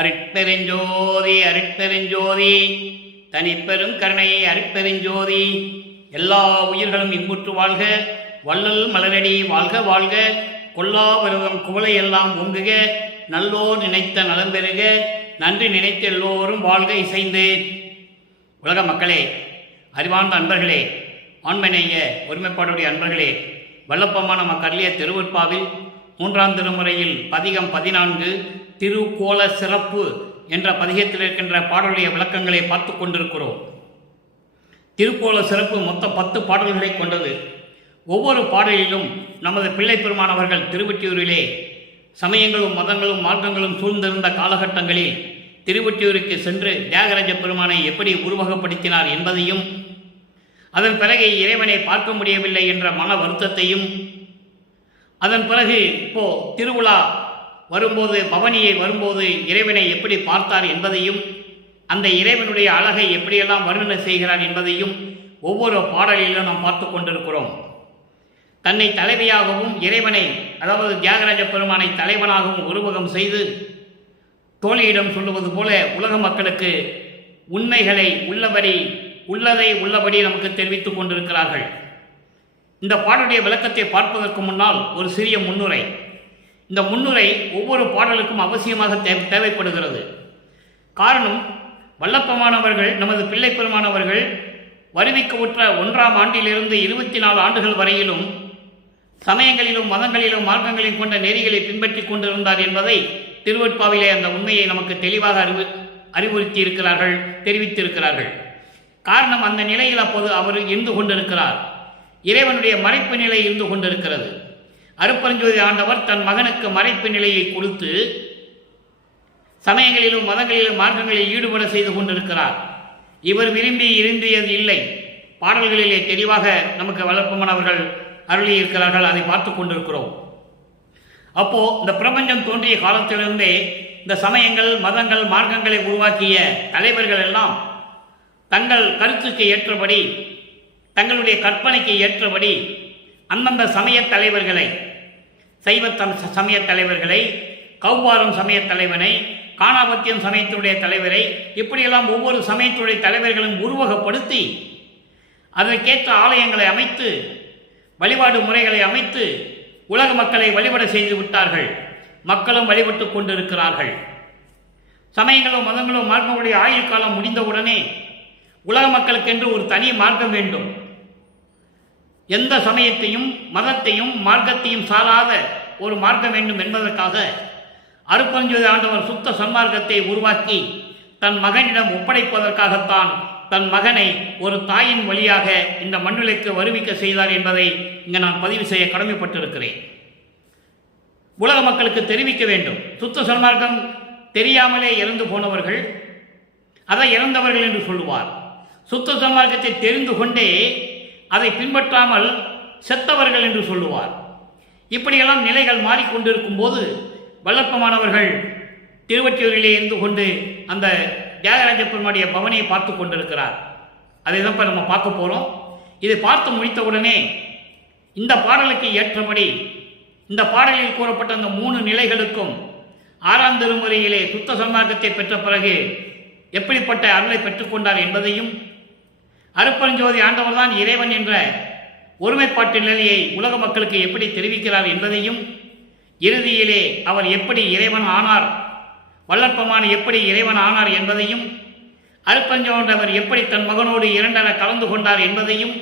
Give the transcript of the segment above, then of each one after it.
அருட்பெருஞ்சோதி அருட்பெருஞ்சோதி தனிப்பெரும் கருணை அருட்பெருஞ்சோதி. எல்லா உயிர்களும் இன்புற்று வாழ்க, வள்ளல் மலரடி வாழ்க வாழ்க, கொல்லா விரதம் குவளை எல்லாம் ஓங்குக, நல்லோர் நினைத்த நலம் பெறுக, நன்றி நினைத்த எல்லோரும் வாழ்க இசைந்து. உலக மக்களே, அறிவார்ந்த அன்பர்களே, ஆண்மநேய ஒருமைப்பாடுடைய அன்பர்களே, வல்லப்பமான மக்களிய திருவற்பாவில் 3ஆம் திருமுறையில் பதிகம் 14 திருக்கோல சிறப்பு என்ற பதிகத்தில் இருக்கின்ற பாடலுடைய விளக்கங்களை பார்த்து கொண்டிருக்கிறோம். திருக்கோல சிறப்பு மொத்தம் 10 பாடல்களை கொண்டது. ஒவ்வொரு பாடலிலும் நமது பிள்ளை பெருமானவர்கள் திருவொற்றியூரிலே சமயங்களும் மதங்களும் மார்க்கங்களும் சூழ்ந்திருந்த காலகட்டங்களில் திருவொற்றியூருக்கு சென்று தியாகராஜ பெருமானை எப்படி உருவகப்படுத்தினார் என்பதையும், அதன் பிறகு இறைவனை பார்க்க முடியவில்லை என்ற மன வருத்தத்தையும், அதன் பிறகு இப்போ திருவிழா வரும்போது பவனியை வரும்போது இறைவனை எப்படி பார்த்தார் என்பதையும், அந்த இறைவனுடைய அழகை எப்படியெல்லாம் வர்ணனை செய்கிறார் என்பதையும் ஒவ்வொரு பாடலிலும் நாம் பார்த்து கொண்டிருக்கிறோம். தன்னை தலைவியாகவும் இறைவனை, அதாவது தியாகராஜ பெருமானை தலைவனாகவும் உருவகம் செய்து தோழியிடம் சொல்லுவது போல உலக மக்களுக்கு உண்மைகளை உள்ளதை உள்ளபடி நமக்கு தெரிவித்துக் கொண்டிருக்கிறார்கள். இந்த பாடலுடைய விளக்கத்தை பார்ப்பதற்கு முன்னால் ஒரு சிறிய முன்னுரை. இந்த முன்னுரை ஒவ்வொரு பாடலுக்கும் அவசியமாக தேவைப்படுகிறது. காரணம், வல்லப்பமானவர்கள், நமது பிள்ளை பெருமானவர்கள் வருவிக்க உற்ற 1ஆம் ஆண்டிலிருந்து 24 ஆண்டுகள் வரையிலும் சமயங்களிலும் மதங்களிலும் மார்க்கங்களிலும் கொண்ட நெறிகளை பின்பற்றி கொண்டிருந்தார் என்பதை திருவொற்பாவிலே அந்த உண்மையை நமக்கு தெளிவாக அறிவுறுத்தி இருக்கிறார்கள், தெரிவித்திருக்கிறார்கள். காரணம், அந்த நிலையில் அப்போது அவர் இருந்து கொண்டிருக்கிறார். இறைவனுடைய மறைப்பு நிலை இருந்து கொண்டிருக்கிறது. அருட்பெருஞ்சோதி ஆண்டவர் தன் மகனுக்கு மறைப்பு நிலையை கொடுத்து சமயங்களிலும் மதங்களிலும் மார்க்கங்களில் ஈடுபட செய்து கொண்டிருக்கிறார். இவர் விரும்பி இருந்தியது இல்லை. பாடல்களிலே தெளிவாக நமக்கு வல்லப்பமானவர்கள் அருளியிருக்கிறார்கள். அதை பார்த்து கொண்டிருக்கிறோம். அப்போ இந்த பிரபஞ்சம் தோன்றிய காலத்திலிருந்தே இந்த சமயங்கள் மதங்கள் மார்க்கங்களை உருவாக்கிய தலைவர்கள் எல்லாம் தங்கள் கருத்துக்கு ஏற்றபடி, தங்களுடைய கற்பனைக்கு ஏற்றபடி அந்தந்த சமய தலைவர்களை, சைவ சமய தலைவர்களை, கௌவாரம் சமய தலைவனை, காணாபத்தியம் சமயத்துடைய தலைவரை, இப்படியெல்லாம் ஒவ்வொரு சமயத்துடைய தலைவர்களும் உருவகப்படுத்தி அதற்கேற்ற ஆலயங்களை அமைத்து வழிபாடு முறைகளை அமைத்து உலக மக்களை வழிபட செய்து விட்டார்கள். மக்களும் வழிபட்டு கொண்டிருக்கிறார்கள். சமயங்களும் மதங்களும் மார்க்கங்களுடைய ஆயுள் காலம் முடிந்தவுடனே உலக மக்களுக்கென்று ஒரு தனி மார்க்கம் வேண்டும். எந்த சமயத்தையும் மதத்தையும் மார்க்கத்தையும் சாராத ஒரு மார்க்கம் வேண்டும் என்பதற்காக அருட்பெருஞ்சோதி ஆண்டவர் சுத்த சன்மார்க்கத்தை உருவாக்கி தன் மகனிடம் ஒப்படைப்பதற்காகத்தான் தன் மகனை ஒரு தாயின் வழியாக இந்த மண்ணுலைக்கு வருவிக்க செய்தார் என்பதை இங்கு நான் பதிவு செய்ய கடமைப்பட்டிருக்கிறேன். உலக மக்களுக்கு தெரிவிக்க வேண்டும். சுத்த சன்மார்க்கம் தெரியாமலே இறந்து போனவர்கள் அதை இறந்தவர்கள் என்று சொல்லுவார். சுத்த சன்மார்க்கத்தை தெரிந்து கொண்டே அதை பின்பற்றாமல் செத்தவர்கள் என்று சொல்லுவார். இப்படியெல்லாம் நிலைகள் மாறிக்கொண்டிருக்கும் போது வல்லப்பமானவர்கள் திருவொற்றியூரிலே இருந்து கொண்டு அந்த தியாகராஜ பெருமானுடைய பவனியை பார்த்து கொண்டிருக்கிறார். அதை தான் இப்போ நம்ம பார்க்க போகிறோம். இதை பார்த்து முடித்தவுடனே இந்த பாடலுக்கு ஏற்றபடி இந்த பாடலில் கூறப்பட்ட அந்த 3 நிலைகளுக்கும் 6ஆம் திருமுறையிலே சுத்த சன்மார்க்கத்தை பெற்ற பிறகு எப்படிப்பட்ட அருளை பெற்றுக்கொண்டார் என்பதையும், அருட்பெருஞ்சோதி ஆண்டவர் தான் இறைவன் என்ற ஒருமைப்பாட்டு நிலையை உலக மக்களுக்கு எப்படி தெரிவிக்கிறார் என்பதையும், இறுதியிலே அவர் எப்படி இறைவன் ஆனார், வல்லற்பமான எப்படி இறைவன் ஆனார் என்பதையும், அருட்பெருஞ்சோதியாண்டவர் எப்படி தன் மகனோடு 2 கலந்து கொண்டார் என்பதையும்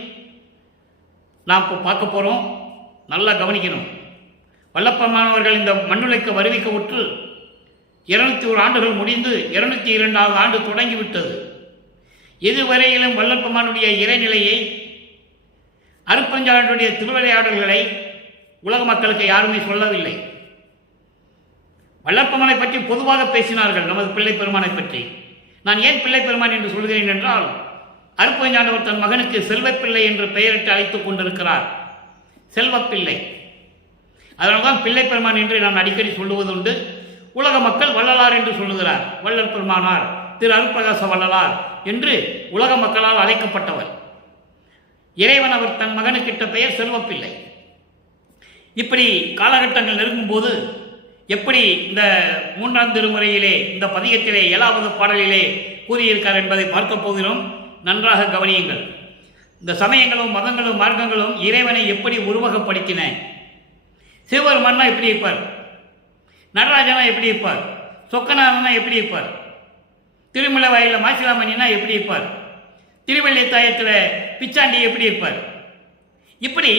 நாம் இப்போ பார்க்க போகிறோம். நல்லா கவனிக்கணும். வல்லப்பமானவர்கள் இந்த மண்ணுலைக்கு வருவிக்க உற்று 201 ஆண்டுகள் முடிந்து 202வது ஆண்டு தொடங்கிவிட்டது. இதுவரையிலும் வல்லப்பமானுடைய இறைநிலையை, அருட்பெருஞ்சோதியாண்டவருடைய திருவிளையாடல்களை உலக மக்களுக்கு யாருமே சொல்லவில்லை. வல்லப்பமானை பற்றி பொதுவாக பேசினார்கள், நமது பிள்ளை பெருமானை பற்றி. நான் ஏன் பிள்ளை பெருமான் என்று சொல்கிறேன் என்றால், அருட்பெருஞ்சோதியாண்டவர் தன் மகனுக்கு செல்வப்பிள்ளை என்று பெயரிட்டு அழைத்துக் கொண்டிருக்கிறார். செல்வப்பிள்ளை. அதனால்தான் பிள்ளை பெருமான் என்று நான் அடிக்கடி சொல்லுவதுண்டு. உலக மக்கள் வள்ளலார் என்று சொல்லுகிறார். வள்ளல் பெருமானார், திரு அருட்பிரகாச வள்ளலார் என்று உலக மக்களால் அழைக்கப்பட்டவர். இறைவன் அவர் தன் மகனுக்கிட்ட பெயர் செல்வப்பிள்ளை. இப்படி காலகட்டங்கள் நெருங்கும் போது எப்படி இந்த 3ஆம் திருமுறையிலே இந்த பதிகத்திலே 7வது பாடலிலே கூறியிருக்கார் என்பதை பார்க்க போகிறோம். நன்றாக கவனியுங்கள். இந்த சமயங்களும் மதங்களும் மார்க்கங்களும் இறைவனை எப்படி உருவகப்படுத்தின. சிவபெருமான்னா எப்படி இருப்பார், நடராஜனா எப்படி இருப்பார், சொக்கநாதனா எப்படி இருப்பார், திருமலை வாயிலில் மாசிலாமணினா எப்படி இருப்பார், திருவள்ளித்தாயத்தில் பிச்சாண்டி எப்படி இருப்பார், இப்படி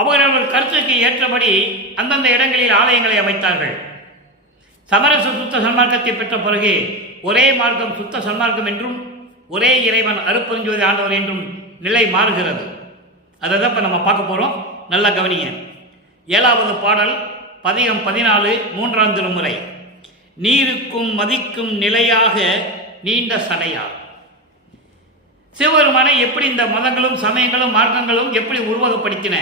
அவரவர் கருத்துக்கு ஏற்றபடி அந்தந்த இடங்களில் ஆலயங்களை அமைத்தார்கள். சமரச சுத்த சன்மார்க்கத்தை பெற்ற பிறகு ஒரே மார்க்கம் சுத்த சன்மார்க்கம் என்றும் ஒரே இறைவன் அருட்பெருஞ்சோதி ஆண்டவர் என்றும் நிலை மாறுகிறது. அதை தான் இப்போ நம்ம பார்க்க போகிறோம். நல்லா கவனிங்க. 7வது பாடல் பதிகம் 14 3ஆம் திருமுறை. நீருக்கும் மதிக்கும் நிலையாக நீண்ட சடையார். சிவபெருமானை எப்படி இந்த மதங்களும் சமயங்களும் மார்க்கங்களும் எப்படி உருவகப்படுத்தின,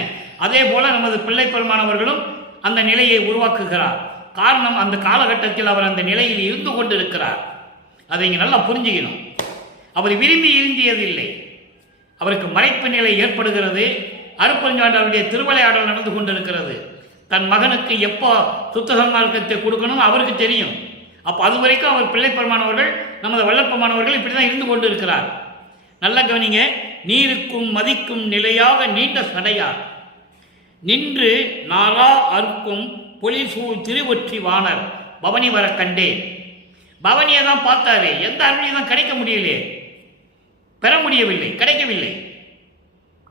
அதே போல நமது பிள்ளை பெருமானவர்களும் அந்த நிலையை உருவாக்குகிறார். காரணம், அந்த காலகட்டத்தில் அவர் அந்த நிலையில் இருந்து கொண்டிருக்கிறார். அதை இங்கே நல்லா புரிஞ்சுக்கணும். அவர் விரும்பி இருந்தியதில்லை. அவருக்கு மறைப்பு நிலை ஏற்படுகிறது. அருட்பெருஞ்சாண்டவருடைய திருவிளையாடல் நடந்து கொண்டிருக்கிறது. தன் மகனுக்கு எப்போ சுத்த சன்மார்க்கத்தை கொடுக்கணும் அவருக்கு தெரியும். அப்போ அது வரைக்கும் அவர் பிள்ளை பெருமானவர்கள் நமது வல்லப்பெருமானவர்கள் இப்படி தான் இருந்து கொண்டு இருக்கிறார். நல்ல கவனிங்க. நீருக்கும் மதிக்கும் நிலையாக நீண்ட சடையார் நின்று நாரா அறுக்கும் பொலிசூழ் திருவொற்றி வாணர் பவனி வர கண்டேன். பவனியை தான் பார்த்தாரு, எந்த அருளையும் தான் கிடைக்க முடியலையே, பெற முடியவில்லை, கிடைக்கவில்லை.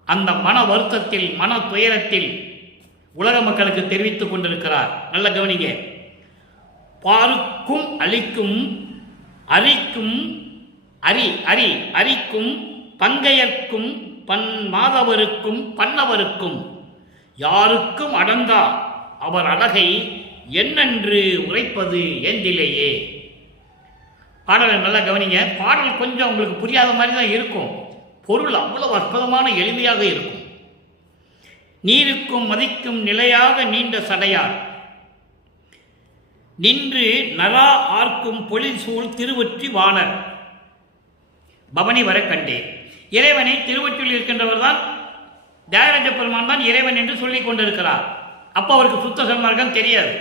அந்த மன வருத்தத்தில் மன துயரத்தில் உலக மக்களுக்கு தெரிவித்துக் கொண்டிருக்கிறார். நல்ல கவனிங்க. பாருக்கும் அழிக்கும் அரிக்கும் அரிக்கும் பங்கையர்க்கும் மாதவருக்கும் பன்னவருக்கும் யாருக்கும் அடங்கா அவர் அழகை என்னென்று உரைப்பது என்றிலேயே. பாடலை நல்லா கவனிங்க. பாடல் கொஞ்சம் உங்களுக்கு புரியாத மாதிரி தான் இருக்கும். பொருள் அவ்வளவு அற்புதமான எளிமையாக இருக்கும். நீருக்கும் மதிக்கும் நிலையாக நீண்ட சடையார் நின்று நரா ஆர்க்கும் பொழில்சூழ் திருவொற்றி வாணர் பவனி வர கண்டேன். இறைவனை திருவொற்றியில் இருக்கின்றவர் தான் தியாகராஜ பெருமான் தான் இறைவன் என்று சொல்லிக் கொண்டிருக்கிறார். அப்போ அவருக்கு சுத்த சன்மார்க்கம் தெரியாது,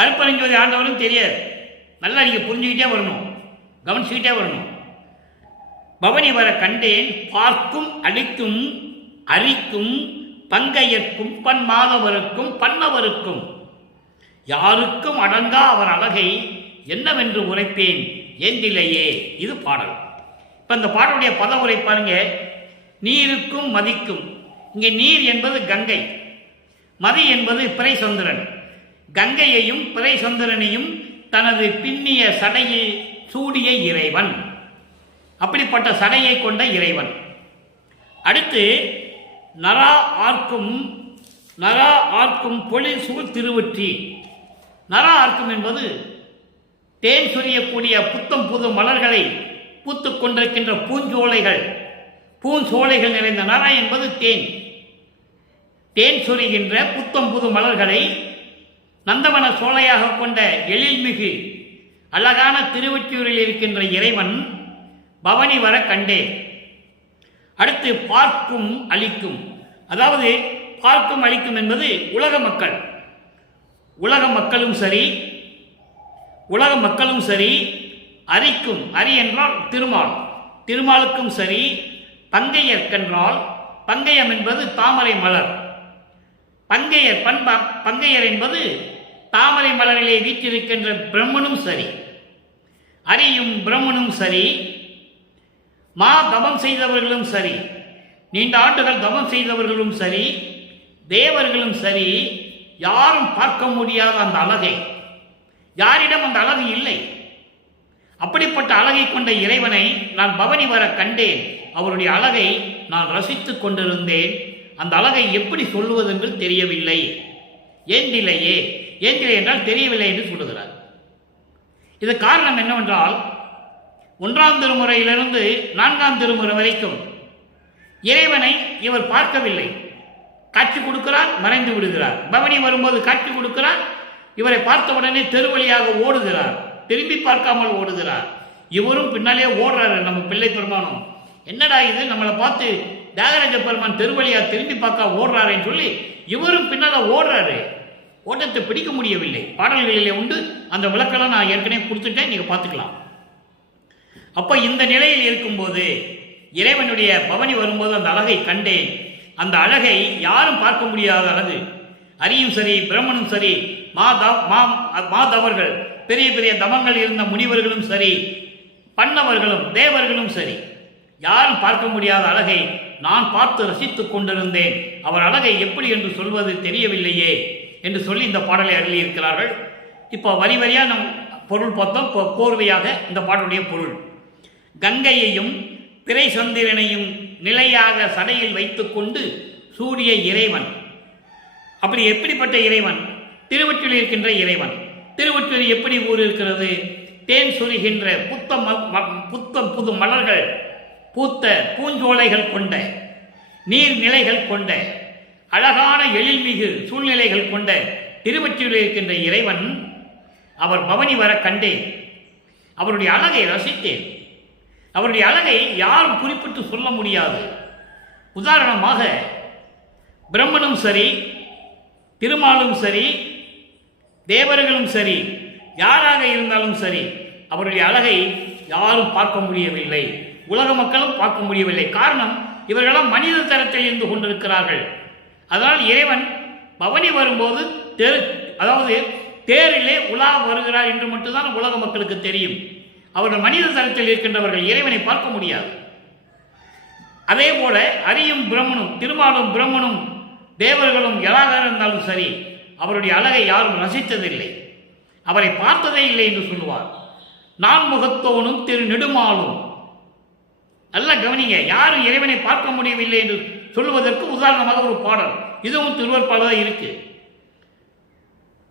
அருட்பெருஞ்சோதி ஆண்டவரும் தெரியாது. நல்லா நீங்கள் புரிஞ்சுக்கிட்டே வரணும், கவனிச்சுக்கிட்டே வரணும். பவனி வர கண்டேன் பார்க்கும் அழிக்கும் அரிக்கும் பங்கையர்க்கும் மாதவருக்கும் பன்னவருக்கும் யாருக்கும் அடங்கா அவர் அழகை என்னவென்று உரைப்பேன் என்றிலேயே. இது பாடல். இப்போ இந்த பாடலுடைய பத உரை பாருங்க. நீருக்கும் மதிக்கும். இங்கே நீர் என்பது கங்கை, மதி என்பது பிறை சந்திரன். கங்கையையும் பிறை சந்திரனையும் தனது பின்னிய சடையில் சூடிய இறைவன், அப்படிப்பட்ட சடையை கொண்ட இறைவன். அடுத்து நரா ஆர்க்கும் பொழில் சூழ் திருவொற்றி. நரா ஆர்க்கும் என்பது தேன் சொரியக்கூடிய புத்தம் புது மலர்களை பூத்து கொண்டிருக்கின்ற பூஞ்சோலைகள் நிறைந்த நரா என்பது தேன் சொரிகின்ற புத்தம் புது மலர்களை நந்தவன சோலையாக கொண்ட எழில்மிகு அழகான திருவொற்றியூரில் இருக்கின்ற இறைவன் பவனி வர கண்டேன். அடுத்து பார்க்கும் அழிக்கும். அதாவது பார்க்கும் அழிக்கும் என்பது உலக மக்களும் சரி அரிக்கும், அரி என்றால் திருமாலுக்கும் சரி, பங்கையர்க்கென்றால் பங்கையம் என்பது தாமரை மலர், பங்கையர் என்பது தாமரை மலரிலே வீற்றிருக்கின்ற பிரம்மனும் சரி, அரியும் பிரம்மனும் சரி, தவம் செய்தவர்களும் சரி, நீண்ட ஆண்டுகள் தவம் செய்தவர்களும் சரி, தேவர்களும் சரி, யாரும் பார்க்க முடியாத அந்த அழகை, யாரிடம் அந்த அழகு இல்லை. அப்படிப்பட்ட அழகை கொண்ட இறைவனை நான் பவனி வர கண்டேன். அவருடைய அழகை நான் ரசித்துக் கொண்டிருந்தேன். அந்த அழகை எப்படி சொல்லுவதென்று தெரியவில்லை. ஏந்தில்லையே என்றால் தெரியவில்லை என்று சொல்லுகிறார். இது காரணம் என்னவென்றால் 1ஆம் திருமுறையிலிருந்து 4ஆம் திருமுறை வரைக்கும் இறைவனை இவர் பார்க்கவில்லை. காட்சி கொடுக்கிறார், மறைந்து விடுகிறார். பவனி வரும்போது காட்சி கொடுக்கிறார், இவரை பார்த்தவுடனே தெருவழியாக ஓடுகிறார், திரும்பி பார்க்காமல் ஓடுகிறார். இவரும் பின்னாலே ஓடுறாரு. நம்ம பிள்ளை பெருமானும் என்னடா இது, நம்மளை பார்த்து தியாகராஜ பெருமான் தெருவழியாக திரும்பி பார்க்க ஓடுறாருன்னு சொல்லி இவரும் பின்னால் ஓடுறாரு. ஓட்டத்தை பிடிக்க முடியவில்லை. பாடல்களிலே உண்டு, அந்த விளக்கெல்லாம் நான் ஏற்கனவே கொடுத்துட்டேன், நீங்கள் பார்த்துக்கலாம். அப்போ இந்த நிலையில் இருக்கும்போது இறைவனுடைய பவனி வரும்போது அந்த அழகை கண்டேன். அந்த அழகை யாரும் பார்க்க முடியாத அழகு. அரியும் சரி, பிரம்மனும் சரி, மாதவர்கள், பெரிய பெரிய தவங்கள் இருந்த முனிவர்களும் சரி, பன்னவர்களும் தேவர்களும் சரி, யாரும் பார்க்க முடியாத அழகை நான் பார்த்து ரசித்துக் கொண்டிருந்தேன். அவர் அழகை எப்படி என்று சொல்வது தெரியவில்லையே என்று சொல்லி இந்த பாடலை அருளியிருக்கிறார்கள். இப்போ வரி வரியாக நம் பொருள் பார்த்தோம். இப்போ கோர்வையாக இந்த பாடலுடைய பொருள்: கங்கையையும் பிறை சந்திரனையும் நிலையாக சடையில் வைத்துக்கொண்டு சூரிய இறைவன். அப்படி எப்படிப்பட்ட இறைவன்? திருவொற்றியூரில் இருக்கின்ற இறைவன். திருவொற்றியூர் எப்படி ஊர் இருக்கிறது? தேன் சொரிகின்ற புத்தம் புது மலர்கள் பூத்த பூஞ்சோலைகள் கொண்ட, நீர்நிலைகள் கொண்ட, அழகான எழில்மிகு சூழ்நிலைகள் கொண்ட திருவொற்றியூரில் இருக்கின்ற இறைவன். அவர் பவனி வர கண்டேன். அவருடைய அழகை ரசித்தேன். அவருடைய அழகை யாரும் குறிப்பிட்டு சொல்ல முடியாது. உதாரணமாக, பிரம்மனும் சரி, திருமாலும் சரி, தேவர்களும் சரி, யாராக இருந்தாலும் சரி, அவருடைய அழகை யாரும் பார்க்க முடியவில்லை. உலக மக்களும் பார்க்க முடியவில்லை. காரணம், இவர்களெல்லாம் மனித தரத்தில் இருந்து கொண்டிருக்கிறார்கள். அதனால் இறைவன் பவனி வரும்போது அதாவது தேரிலே உலா வருகிறார் என்று மட்டும்தான் உலக மக்களுக்கு தெரியும். அவர்கள் மனித தரத்தில் இருக்கின்றவர்கள் இறைவனை பார்க்க முடியாது. அதே போல அரியும் பிரம்மனும், திருமாலும் பிரம்மனும், தேவர்களும் யாராக இருந்தாலும் சரி, அவருடைய அழகை யாரும் ரசித்ததில்லை, அவரை பார்த்ததே இல்லை என்று சொல்லுவார். நான் முகத்தோனும் திரு நெடுமாலும். நல்ல கவனிங்க, யாரும் இறைவனை பார்க்க முடியவில்லை என்று சொல்லுவதற்கு உதாரணமாக ஒரு பாடல், இதுவும் திருவருட்பால இருக்கு.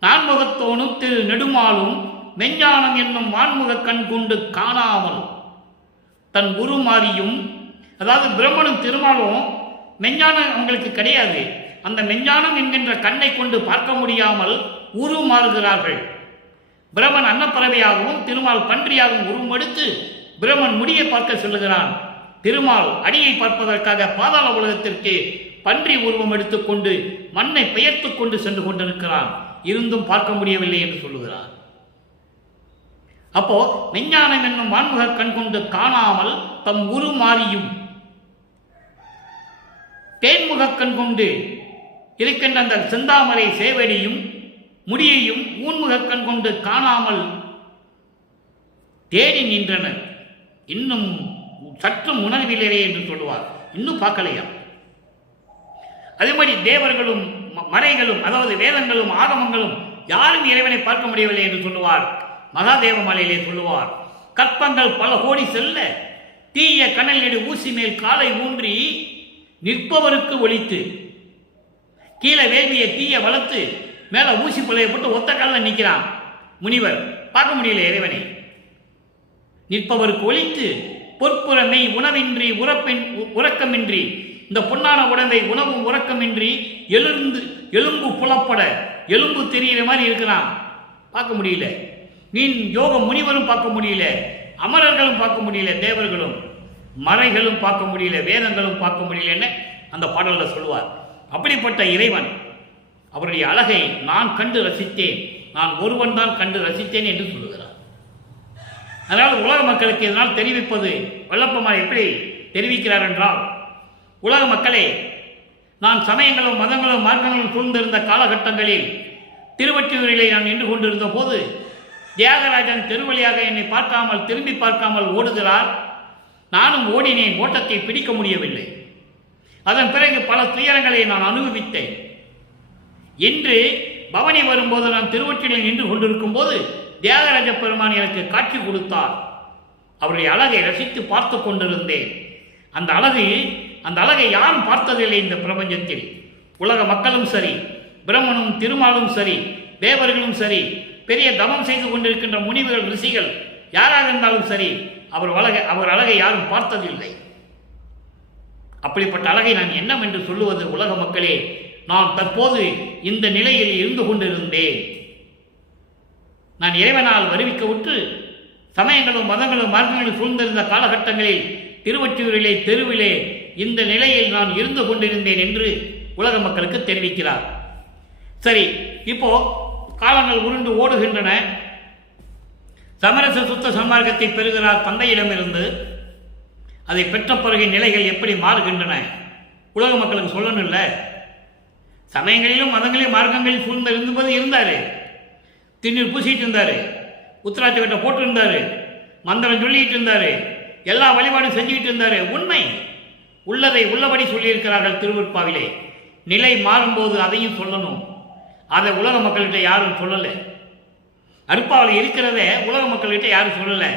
நான் முகத்தோனும் திரு நெடுமாலும் மெஞ்ஞானம் என்னும் வான்முக கண் கொண்டு காணாமல் தன் உருமாறியும். அதாவது பிரம்மனும் திருமாலும் மெஞ்ஞானம் அவங்களுக்கு கிடையாது. அந்த மெஞ்ஞானம் என்கின்ற கண்ணை கொண்டு பார்க்க முடியாமல் உருமாறுகிறார்கள். பிரம்மன் அன்னப்பறவையாகவும் திருமால் பன்றியாகவும் உருவெடுத்து பிரம்மன் முடியை பார்க்க சொல்லுகிறான். திருமால் அடியை பார்ப்பதற்காக பாதாள உலகத்திற்கு பன்றி உருவம் எடுத்துக்கொண்டு மண்ணை பெயர்த்து கொண்டு சென்று கொண்டிருக்கிறான். இருந்தும் பார்க்க முடியவில்லை என்று சொல்லுகிறார். அப்போ மெஞ்ஞானம் என்னும் வான்முக கண் கொண்டு காணாமல் தம் உருமாறியும், தேன்முக கண் கொண்டு இருக்கின்ற அந்த செந்தாமரை சேவடியும் முடியையும் ஊன்முக கண் கொண்டு காணாமல் தேடி நின்றனர். இன்னும் சற்றும் உணர்வில்லையே என்று சொல்லுவார். இன்னும் பார்க்கலையா? அதே மாதிரி தேவர்களும் மறைகளும், அதாவது வேதங்களும் ஆகமங்களும் யாரும் இறைவனை பார்க்க முடியவில்லை என்று சொல்லுவார். மகாதேவ மலையிலே சொல்லுவார், கற்பங்கள் பல கோடி செல்ல தீய கனல் ஊசி மேல் காலை ஊன்றி நிற்பவருக்கு ஒழித்து. கீழே வேள்வியை தீய வளர்த்து மேல ஊசி பிள்ளையை போட்டு ஒத்த காலில் நிற்கிறான் முனிவர், பார்க்க முடியல இறைவனை. நிற்பவருக்கு ஒழித்து பொற்புறமை உணவின்றி உறக்கமின்றி, இந்த பொன்னான உடம்பை உணவும் உறக்கமின்றி எலும்பு புலப்பட, எலும்பு தெரிகிற மாதிரி இருக்கிறான், பார்க்க முடியல. நீ யோக முனிவரும் பார்க்க முடியல, அமரர்களும் பார்க்க முடியல, தேவர்களும் மறைகளும் பார்க்க முடியல, வேதங்களும் பார்க்க முடியலன்னு அந்த பாடலில் சொல்லுவார். அப்படிப்பட்ட இறைவன், அவருடைய அழகை நான் கண்டு ரசித்தேன், நான் ஒருவன் தான் கண்டு ரசித்தேன் என்று சொல்லுகிறார். அதனால் உலக மக்களுக்கு இதனால் தெரிவிப்பது வல்லப்பமார் எப்படி தெரிவிக்கிறார் என்றால், உலக மக்களே, நான் சமயங்களும் மதங்களும் மார்க்கங்களும் சூழ்ந்திருந்த காலகட்டங்களில் திருவொற்றியூரிலே நான் நின்று கொண்டிருந்த போது தியாகராஜன் தெருவழியாக என்னை பார்க்காமல் திரும்பி பார்க்காமல் ஓடுகிறார். நானும் ஓடினேன், ஓட்டத்தை பிடிக்க முடியவில்லை. அதன் பிறகு பல துயரங்களை நான் அனுபவித்தேன். இன்று பவனி வரும்போது நான் திருவொற்றியூரில் நின்று கொண்டிருக்கும் போது தியாகராஜ பெருமான் எனக்கு காட்சி கொடுத்தார். அவருடைய அழகை ரசித்து பார்த்து கொண்டிருந்தேன். அந்த அழகை யாரும் பார்த்ததில்லை இந்த பிரபஞ்சத்தில். உலக மக்களும் சரி, பிரம்மனும் திருமாலும் சரி, தேவர்களும் சரி, பெரிய தவம் செய்து கொண்டிருக்கின்ற முனிவர்கள் ரிஷிகள் யாராக இருந்தாலும் சரி, அவர் அழகை யாரும் பார்த்ததில்லை. அப்படிப்பட்ட அழகை நான் என்னவென்று சொல்லுவது? உலக மக்களே, நான் தற்போது இந்த நிலையில் இருந்து கொண்டிருந்தேன். நான் இறைவனால் வருவிக்க விட்டு சமயங்களும் மதங்களும் மார்க்கங்களும் சூழ்ந்திருந்த காலகட்டங்களில் திருவொற்றியூரிலே தெருவிலே இந்த நிலையில் நான் இருந்து கொண்டிருந்தேன் என்று உலக மக்களுக்கு தெரிவிக்கிறார். சரி, இப்போ காலங்கள் உருண்டு ஓடுகின்றன. சமரச சுத்த சன்மார்க்கத்தை பெறுகிறார் தந்தையிடமிருந்து. அதை பெற்ற பிறகு நிலைகள் எப்படி மாறுகின்றன உலக மக்களுக்கு சொல்லணும் இல்லை. சமயங்களிலும் மதங்களிலும் மார்க்கங்களில் சூழ்ந்து இருந்தபோது இருந்தார். திண்ணீர் பூசிட்டு இருந்தார், உத்திராட்ச கட்டை போட்டு இருந்தார், மந்திரம் சொல்லிட்டு இருந்தார், எல்லா வழிபாடும் செஞ்சுக்கிட்டு இருந்தார். உண்மை, உள்ளதை உள்ளபடி சொல்லியிருக்கிறார்கள் திருவிற்பாவிலே. நிலை மாறும்போது அதையும் சொல்லணும். அதை உலக மக்கள்கிட்ட யாரும் சொல்லலை. அருப்பாவில் இருக்கிறத உலக மக்கள்கிட்ட யாரும் சொல்லலை.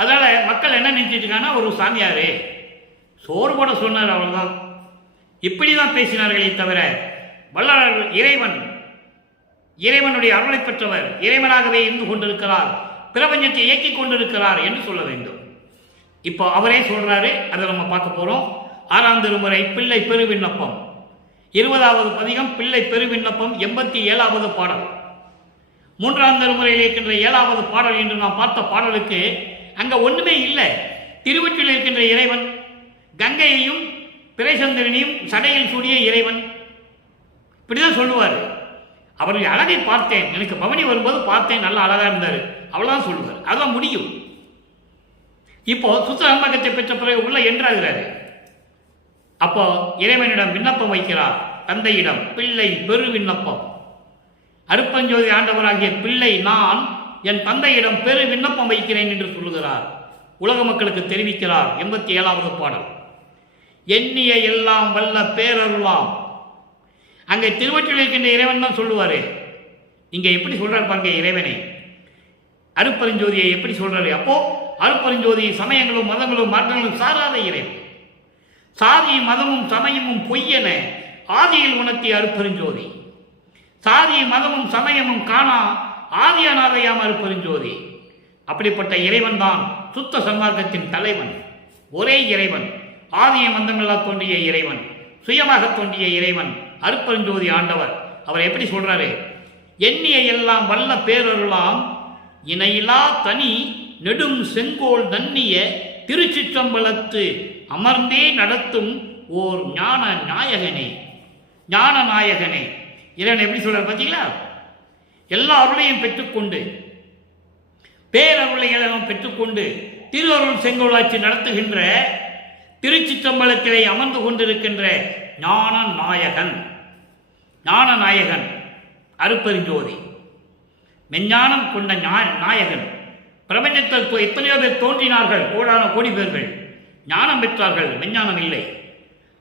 அதனால் மக்கள் என்ன நினைச்சிட்டு இருக்காங்கன்னா, ஒரு சாமியார் சோறு போட சொன்னார், அவ்வளோதான். இப்படி தான் பேசினார்களே தவிர வல்லாளர்கள் இறைவனுடைய அருளை பெற்றவர், இறைவனாகவே இருந்து கொண்டிருக்கிறார், பிரபஞ்சத்தை இயக்கிக் கொண்டிருக்கிறார் என்று சொல்ல வேண்டும். இப்போ அவரே சொல்றாரு, அதை நம்ம பார்க்க போறோம். 6ஆம் திருமுறை பிள்ளை பெரு விண்ணப்பம், 20வது பதிகம் பிள்ளை பெரு விண்ணப்பம், 87வது பாடல். 3ஆம் திருமுறையில் இருக்கின்ற 7வது பாடல் என்று நாம் பார்த்த பாடலுக்கு அங்க ஒண்ணுமே இல்லை. திருவற்றில் இருக்கின்ற இறைவன் கங்கையையும் பிறைசந்திரனையும் சடையில் சூடிய இறைவன், இப்படிதான் சொல்லுவார். அவருடைய அழகை பார்த்தேன், எனக்கு பவனி வரும்போது பார்த்தேன், நல்லா அழகா இருந்தார், அவ்வளவுதான் சொல்லுவார். அதான் முடியும். இப்போ சுத்த சன்மார்க்கத்தை பெற்ற பிறகு உள்ள என்றாகிறாரு. அப்போ இறைவனிடம் விண்ணப்பம் வைக்கிறார், தந்தையிடம் பிள்ளை பெரு விண்ணப்பம். அருப்பஞ்சோதி ஆண்டவராகிய பிள்ளை நான் என் தந்தையிடம் பெரு விண்ணப்பம் வைக்கிறேன் என்று சொல்லுகிறார். உலக மக்களுக்கு தெரிவிக்கிறார். 87வது பாடல். எண்ணிய எல்லாம் வல்ல பேரருளாம். அங்கே திருவற்றில் இருக்கின்ற இறைவன் தான் சொல்லுவாரு. இங்க எப்படி சொல்றாரு பாருங்க இறைவனை, அருப்பெருஞ்சோதியை எப்படி சொல்றாரு. அப்போ அருப்பெருஞ்சோதி சமயங்களும் மதங்களும் மார்க்கங்களும் சாராத இறைவன். சாதி மதமும் சமயமும் பொய்யென ஆதியில் உணர்த்திய அருப்பெருஞ்சோதி. சாதி மதமும் சமயமும் காணா ஆதியநாதையாம் அருப்பெருஞ்சோதி. அப்படிப்பட்ட இறைவன் தான் சுத்த சன்மார்க்கத்தின் தலைவன். ஒரே இறைவன், ஆதிய மந்தங்களால் தோன்றிய இறைவன், சுயமாக தோன்றிய இறைவன் அருப்பெருஞ்சோதி ஆண்டவர். அவர் எப்படி சொல்றாரு, எண்ணிய எல்லாம் வல்ல பேரருளாம் இணையிலா தனி நெடும் செங்கோல் தன்னிய திருச்சிற்றம்பலத்து அமர்ந்தே நடத்தும் ஓர் ஞான நாயகனே. ஞான நாயகனே இறைவன் எப்படி சொல்றாரு பார்த்தீங்களா? எல்லா அருளையும் பெற்றுக்கொண்டு, பேரருளை எல்லாம் பெற்றுக்கொண்டு திருவருள் செங்கோலாட்சி நடத்துகின்ற திருச்சிற்றம்பலத்திலே அமர்ந்து கொண்டிருக்கின்ற ஞான நாயகன். ஞான நாயகன் அருப்பெருஞ்சோதி, மெஞ்ஞானம் கொண்ட நாயகன். பிரபஞ்சத்தில் எத்தனையோ பேர் தோன்றினார்கள், கோடான கோடி பேர்கள். ஞானம் பெற்றார்கள், மெஞ்ஞானம் இல்லை.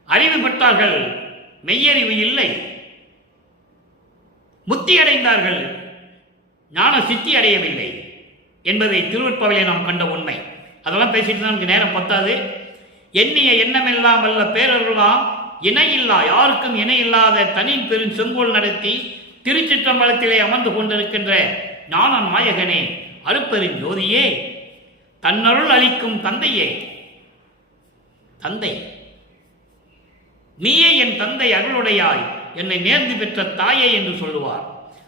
அறிவு பெற்றார்கள், மெய்யறிவு இல்லை. முத்தி அடைந்தார்கள், ஞான சித்தி அடையவில்லை என்பதை திருவற்பாவிலே நாம் கண்ட உண்மை. அதெல்லாம் பேசிட்டு தான் நமக்கு நேரம் பத்தாது. எண்ணிய எண்ணமெல்லாம் வல்ல பேரருளாம் இணையில்லா, யாருக்கும் இணையில்லாத தனி பெரும் செங்கோல் நடத்தி திருச்சிற்றம்பலத்திலே அமர்ந்து கொண்டிருக்கின்ற ஞான நாயகனே, அருப்பெருஞ்சோதியே, தன்னருள் அளிக்கும் தந்தையே. தந்தை நீயே என் தந்தை அருளுடையாய், என்னை நேர்ந்து பெற்ற தாயே என்று சொல்லுவார்.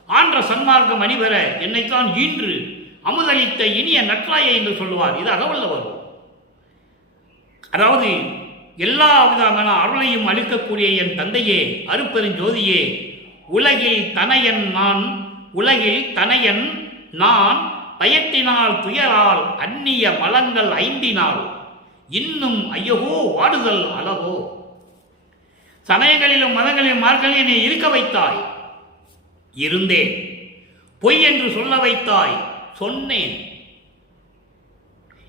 ஆன்ற சன்மார்க்கம் அணிவர என்னைத்தான் ஈன்று அமுதளித்த இனிய நற்றாயை என்று சொல்லுவார். இது அகவல்ல வரும். அதாவது எல்லா விதமான அருளையும் அளிக்கக்கூடிய என் தந்தையே, அருப்பெருஞ்சோதியே, உலகில் தனையன் நான், உலகில் தனையன் நான், பயத்தினால் துயரால் அந்நிய மலங்கள் ஐந்தினால் இன்னும் ஐயகோ வாடுதல் அழகோ. சமயங்களிலும் மதங்களிலும் மார்க்கங்களில் என்னை இருக்க வைத்தாய், இருந்தேன். பொய் என்று சொல்ல வைத்தாய், சொன்னேன்.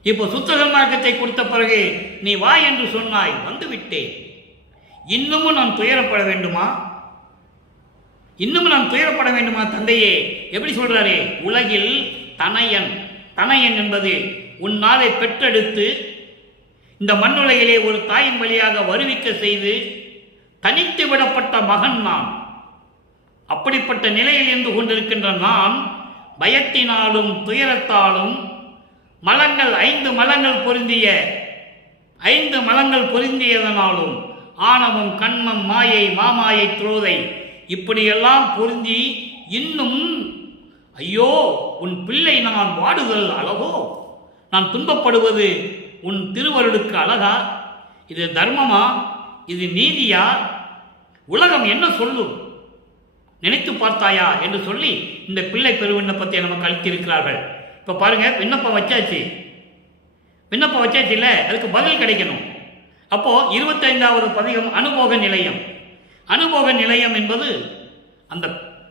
இப்போ சுத்த சன்மார்க்கத்தை கொடுத்த பிறகு நீ வா என்று சொன்னாய், வந்துவிட்டேன். இன்னமும் நான் துயரப்பட வேண்டுமா? இன்னமும் நான் துயரப்பட வேண்டுமா தந்தையே? எப்படி சொல்றாரு? உலகில் தனையன். தனையன் என்பது உன்னாலே பெற்றெடுத்து இந்த மண்ணுலகிலே ஒரு தாயின் வழியாக வருவிக்க செய்து தனித்து விடப்பட்ட மகன் நான். அப்படிப்பட்ட நிலையில் இருந்து கொண்டிருக்கின்ற நான் பயத்தினாலும் துயரத்தாலும் மலங்கள் 5 மலங்கள் பொருந்திய 5 மலங்கள் பொருந்தியதனாலும் ஆணவம், கண்மம், மாயை, மாமாயை, துரோதை இப்படியெல்லாம் பொருந்தி இன்னும் ஐயோ உன் பிள்ளை நான் வாடுதல் அழகோ, நான் துன்பப்படுவது உன் திருவருளுக்கு அழகா? இது தர்மமா? இது நீதியா? உலகம் என்ன சொல்லும்? நினைத்து பார்த்தாயா என்று சொல்லி இந்த பிள்ளை பெரு விண்ணப்பத்தை நமக்கு அளித்திருக்கிறார்கள். இப்போ பாருங்க, விண்ணப்பம் வச்சாச்சு இல்லை, அதுக்கு பதில் கிடைக்கணும். அப்போ 25வது பதிகம் அனுபோக நிலையம். அனுபோக நிலையம் என்பது அந்த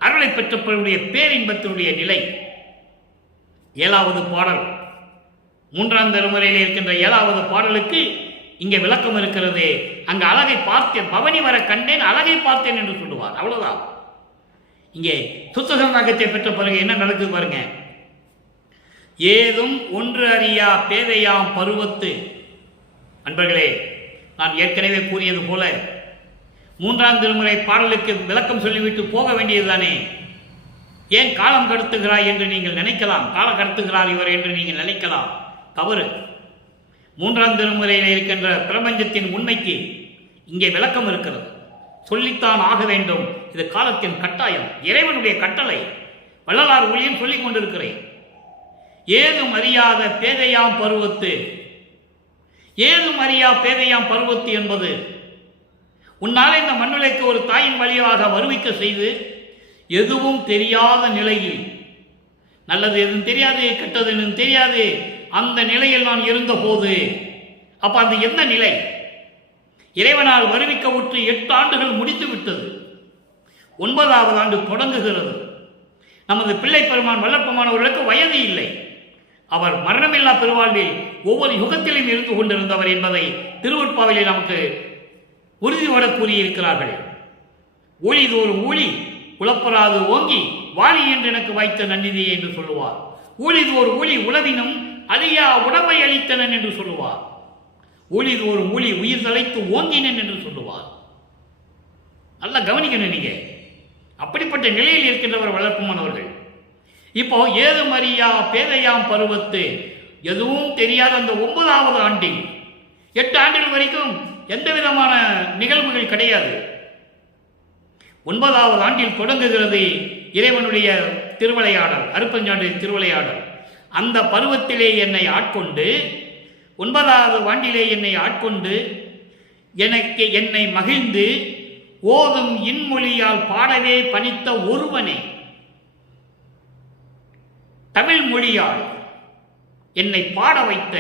அருளை பெற்றவர்களுடைய பேரின்பத்தினுடைய நிலை. 7வது பாடல், 3ஆம் திருமுறையில் இருக்கின்ற 7வது பாடலுக்கு இங்கே விளக்கம் இருக்கிறது. அங்கு அழகை பார்த்தேன், பவனி வர கண்டேன், அழகை பார்த்தேன் என்று சொல்லுவார். அவ்வளவுதான். இங்கே சுத்தசந்தாகத்தை பெற்ற பிறகு என்ன நடக்குது பாருங்க. ஏதும் ஒன்று அறியா பேதையாம் பருவத்து. அன்பர்களே, நான் ஏற்கனவே கூறியது போல 3ஆம் திருமுறை பாடலுக்கு விளக்கம் சொல்லிவிட்டு போக வேண்டியதுதானே. ஏன் காலம் கடத்துகிறாய் என்று நீங்கள் நினைக்கலாம், காலம் கடத்துகிறார் இவர் என்று நீங்கள் நினைக்கலாம். தவறு. 3ஆம் திருமுறையில் இருக்கின்ற பிரபஞ்சத்தின் உண்மைக்கு இங்கே விளக்கம் இருக்கிறது. சொல்லித்தான் ஆக வேண்டும். இது காலத்தின் கட்டாயம், இறைவனுடைய கட்டளை. வள்ளலார் ஊழியம் சொல்லிக் கொண்டிருக்கிறேன். ஏதும் அறியாத பேதையாம் பருவத்து. ஏதும் அறியா பேதையாம் பருவத்து என்பது உன்னால் இந்த மண்ணுலைக்கு ஒரு தாயின் வழியாக வருவிக்க செய்து எதுவும் தெரியாத நிலையில், நல்லது எதுவும் தெரியாது, கெட்டது எதுவும் தெரியாது, அந்த நிலையில் நான் இருந்த போது, அப்ப அந்த எந்த நிலை? இறைவனால் வருவிக்க உற்று 8 ஆண்டுகள் முடித்து விட்டது. 9வது ஆண்டு தொடங்குகிறது. நமது பிள்ளை பெருமான் வல்லப்பமானவர்களுக்கு வயது இல்லை. அவர் மரணமில்லா பெருவாழ்வில் ஒவ்வொரு யுகத்திலும் இருந்து கொண்டிருந்தவர் என்பதை திருவொற்பாவிலே நமக்கு உறுதியோட கூறியிருக்கிறார்கள். ஊழிதோறும் ஊழி உழப்பராது ஓங்கி வாழி என்று எனக்கு வைத்த நன்னிதி என்று சொல்லுவார். ஊழிதோர் ஊழி உளவினும் அழியா உடம்பை அளித்தனன் என்று சொல்லுவார். ஊழிதோறும் ஊழி உயிர் தலைத்து ஓங்கினன் என்று சொல்லுவார். நல்லா கவனிக்கணும் நீங்க. அப்படிப்பட்ட நிலையில் இருக்கின்றவர் வளர்ப்புமானவர்கள். இப்போ ஏதும் அறியா பேதையாம் பருவத்து, எதுவும் தெரியாத அந்த 9வது ஆண்டில் 8 ஆண்டுகள் வரைக்கும் எந்த விதமான நிகழ்வுகள் கிடையாது. 9வது ஆண்டில் தொடங்குகிறது இறைவனுடைய திருவிளையாடல், அருப்பஞ்சாண்டு திருவிளையாடல். அந்த பருவத்திலே என்னை ஆட்கொண்டு, 9வது ஆண்டிலே என்னை ஆட்கொண்டு எனக்கு என்னை மகிழ்ந்து ஓதும் இன்மொழியால் பாடவே பணித்த ஒருவனே. தமிழ் மொழியால் என்னை பாட வைத்த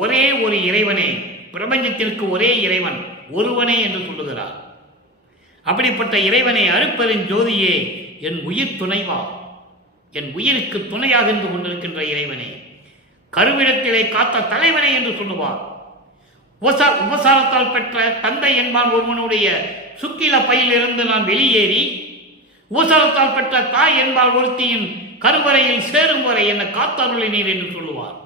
ஒரே ஒரு இறைவனே, பிரபஞ்சத்திற்கு ஒரே இறைவன் ஒருவனே என்று சொல்லுகிறார். அப்படிப்பட்ட இறைவனை, அருட்பெருஞ்சோதியே, என் உயிர் துணைவா, என் உயிருக்கு துணையாக இருந்து கொண்டிருக்கின்ற இறைவனே, கருவிடத்திலே காத்த தலைவனே என்று சொல்லுவார். உபசாரத்தால் பெற்ற தந்தை என்பான் ஒருவனுடைய சுக்கில பையிலிருந்து நான் வெளியேறி, உபசாரத்தால் பெற்ற தாய் என்பால் ஒருத்தியின் கருவறையில் சேரும் வரை என்னை காத்தருளினீர் என்று சொல்லுவார்.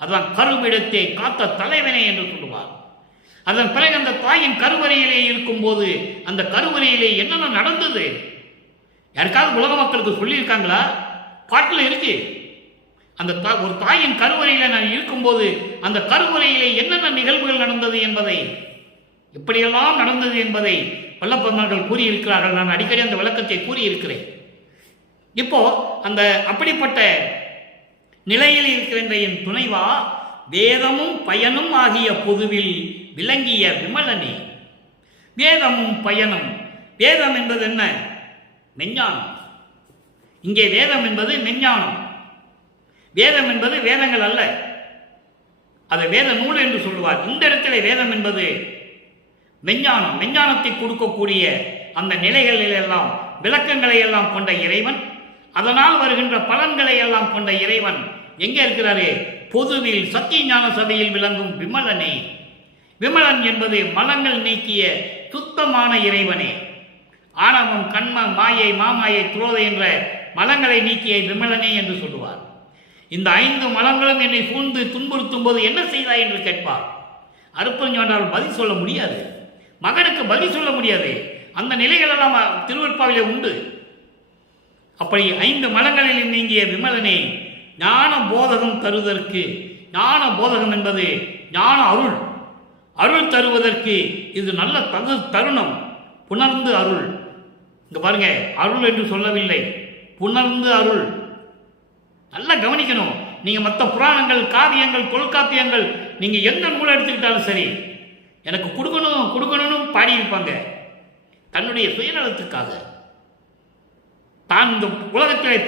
அதுதான் கருவிடத்தை காத்த தலைவனே என்று சொல்லுவார். அதன் பிறகு அந்த தாயின் கருவறையிலே இருக்கும் போது அந்த கருவறையிலே என்னென்ன நடந்தது யாருக்காவது உலக மக்களுக்கு சொல்லியிருக்காங்களா? பாட்டில் இருக்கு. அந்த ஒரு தாயின் கருவறையில நான் இருக்கும்போது அந்த கருவறையிலே என்னென்ன நிகழ்வுகள் நடந்தது என்பதை, எப்படியெல்லாம் நடந்தது என்பதை வல்லப்பெருமார்கள் கூறியிருக்கிறார்கள். நான் அடிக்கடி அந்த விளக்கத்தை கூறியிருக்கிறேன். இப்போ அந்த அப்படிப்பட்ட நிலையில் இருக்கின்ற என் துணைவா, வேதமும் பயனும் ஆகிய பொதுவில் விளங்கிய விமலனே. வேதமும் பயனும், வேதம் என்பது என்ன? மெஞ்ஞானம். இங்கே வேதம் என்பது மெஞ்ஞானம். வேதம் என்பது வேதங்கள் அல்ல, அது வேத நூல் என்று சொல்லுவார். இந்த இடத்துல வேதம் என்பது மெஞ்ஞானம், மெஞ்ஞானத்தை கொடுக்கக்கூடிய அந்த நிலைகளில் எல்லாம் விளக்கங்களை எல்லாம் கொண்ட இறைவன், அதனால் வருகின்ற பலன்களை எல்லாம் கொண்ட இறைவன் எங்கே இருக்கிறாரு? பொதுவில் சத்திய ஞான சபையில் விளங்கும் விமலனே. விமலன் என்பது மலங்கள் நீக்கிய சுத்தமான இறைவனே. ஆணவம், கண்மம், மாயை, மாமாயை, துரோதை என்ற மலங்களை நீக்கிய விமலனே என்று சொல்லுவார். இந்த 5 மலங்களும் என்னை சூழ்ந்து துன்புறுத்தும் போது என்ன செய்தாய் என்று கேட்பார். அருப்பஞ்சாண்டால் பதில் சொல்ல முடியாது, மகனுக்கு பதில் சொல்ல முடியாது. அந்த நிலைகள் எல்லாம் திருவற்பாவிலே உண்டு. அப்படி 5 மலங்களில் நீங்கிய விமலனே, ஞான போதகம் தருவதற்கு, ஞான போதகம் என்பது ஞான அருள், அருள் தருவதற்கு இது நல்ல தருணம். புணர்ந்து அருள். இங்க பாருங்க, அருள் என்று சொல்லவில்லை, புணர்ந்து அருள். நல்லா கவனிக்கணும். நீங்க மற்ற புராணங்கள், காவியங்கள், தொல்காப்பியங்கள், நீங்க எந்த நூலை எடுத்துக்கிட்டாலும் சரி, எனக்கு கொடுக்கணும் கொடுக்கணும்னு பாடியிருப்பாங்க தன்னுடைய சுயநலத்துக்காக. தான் இந்த உலகத்திலே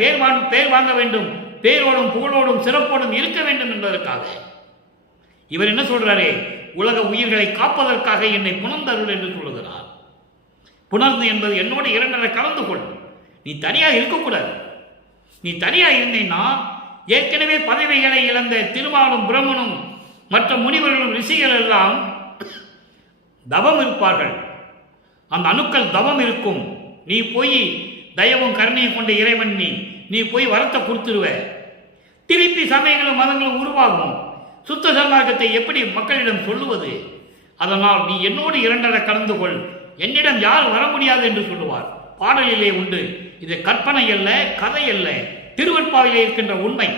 பேர் வாங்க வேண்டும், பேரோடும் புகழோடும் சிறப்போடும் இருக்க வேண்டும் என்பதற்காக. இவர் என்ன சொல்றாரு? உலக உயிர்களை காப்பதற்காக என்னை புணர்ந்தருள் என்று சொல்லுகிறார். புணர்ந்து என்பது என்னோட இரண்டரை கலந்து கொள். நீ தனியாக இருக்கக்கூடாது. நீ தனியாக இருந்தீன்னா ஏற்கனவே பதவிகளை இழந்த திருமாலும் பிரம்மனும் மற்ற முனிவர்களும் ரிஷிகள் எல்லாம் தவம் இருப்பார்கள். அந்த அணுக்கள் தவம் இருக்கும். நீ போய் தயவும் கருணையும் கொண்ட இறைவன், நீ போய் வரத்தை கொடுத்துருவ. திருப்பி சமயங்களும் மதங்களும் உருவாகும். சுத்த சன்மார்க்கத்தை எப்படி மக்களிடம் சொல்லுவது? அதனால் நீ என்னோடு இரண்டரை கலந்து கொள், என்னிடம் யார் வர முடியாது என்று சொல்லுவார். பாடலிலே உண்டு. இது கற்பனை அல்ல, கதை அல்ல, திருவெட்பாவிலே இருக்கின்ற உண்மை.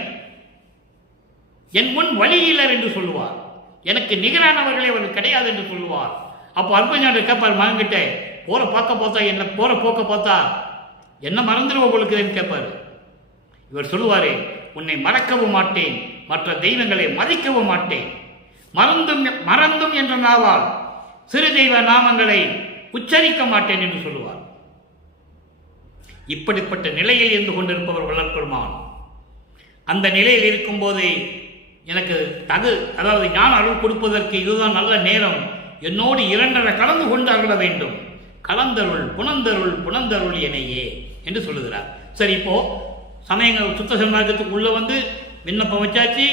என் முன் வழியிலர் என்று சொல்லுவார். எனக்கு நிகரானவர்களே அவர்கள் கிடையாது என்று சொல்லுவார். அப்போ அற்பஞான கேட்பார் மகன்கிட்ட, போற போக்க பார்த்தா என்ன மறந்துடுவோம் உங்களுக்கு கேட்பார். இவர் சொல்லுவாரு, உன்னை மறக்கவும் மாட்டேன், மற்ற தெய்வங்களை மதிக்கவும் மாட்டேன். மறந்தும் என்ற நாவால் சிறு தெய்வ நாமங்களை உச்சரிக்க மாட்டேன் என்று சொல்லுவார். இப்படிப்பட்ட நிலையில் இருந்து கொண்டிருப்பவர் வள்ளற்பெருமான். அந்த நிலையில் இருக்கும்போது எனக்கு அதாவது ஞான அருள் கொடுப்பதற்கு இதுதான் நல்ல நேரம், என்னோடு இரண்டரை கலந்து கொண்டு அருள வேண்டும். கலந்தருள் புணர்ந்தருள் எனையே என்று சொல்லுகிறார். சரி, இப்போ சமயங்கள் சுத்த சன்மார்க்கத்துக்கு உள்ள வந்து விண்ணப்பம் வச்சாச்சு,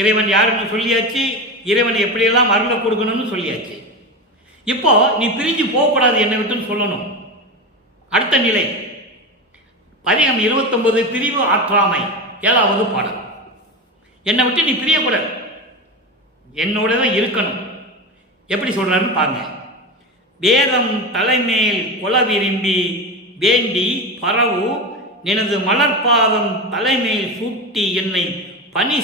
இறைவன் யாருன்னு சொல்லியாச்சு, இறைவன் எப்படியெல்லாம் அருளை கொடுக்கணும்னு சொல்லியாச்சு. இப்போ நீ பிரிஞ்சு போகக்கூடாது என்னை விட்டுன்னு சொல்லணும். அடுத்த நிலை பதிகம் 29 பிரிவு ஆற்றாமை 7வது பாடல். என்னை விட்டு நீ பிரியக்கூடாது, என்னோட தான் இருக்கணும். எப்படி சொல்றாருன்னு பாருங்க. வேதம் தலைமேல் கொல விரும்பி வேண்டி பரவு எனது மலர்பாதம் தலைமேல் சூட்டி என்னை பணி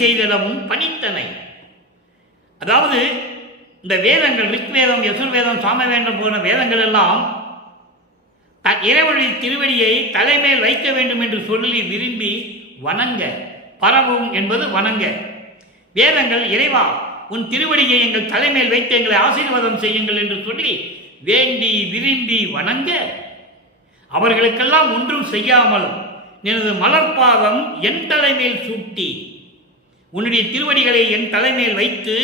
செய்திடவும் பணித்தனை. அதாவது இந்த வேதங்கள், ரிக்வேதம், யசுர்வேதம், சாமவேதம் போன வேதங்கள் எல்லாம் இறைவனுடைய திருவடியை தலைமேல் வைக்க வேண்டும் என்று சொல்லி விரும்பி வணங்க. பரவும் என்பது வணங்க. வேதங்கள் இறைவா உன் திருவடியை எங்கள் தலைமேல் வைத்து எங்களை ஆசீர்வாதம் செய்யுங்கள் என்று சொல்லி வேண்டி விரும்பி வணங்க, அவர்களுக்கெல்லாம் ஒன்றும் செய்யாமல் எனது மலர்பாதம் என் தலைமேல் சூட்டி உன்னுடைய திருவடிகளை என் தலைமேல் வைத்து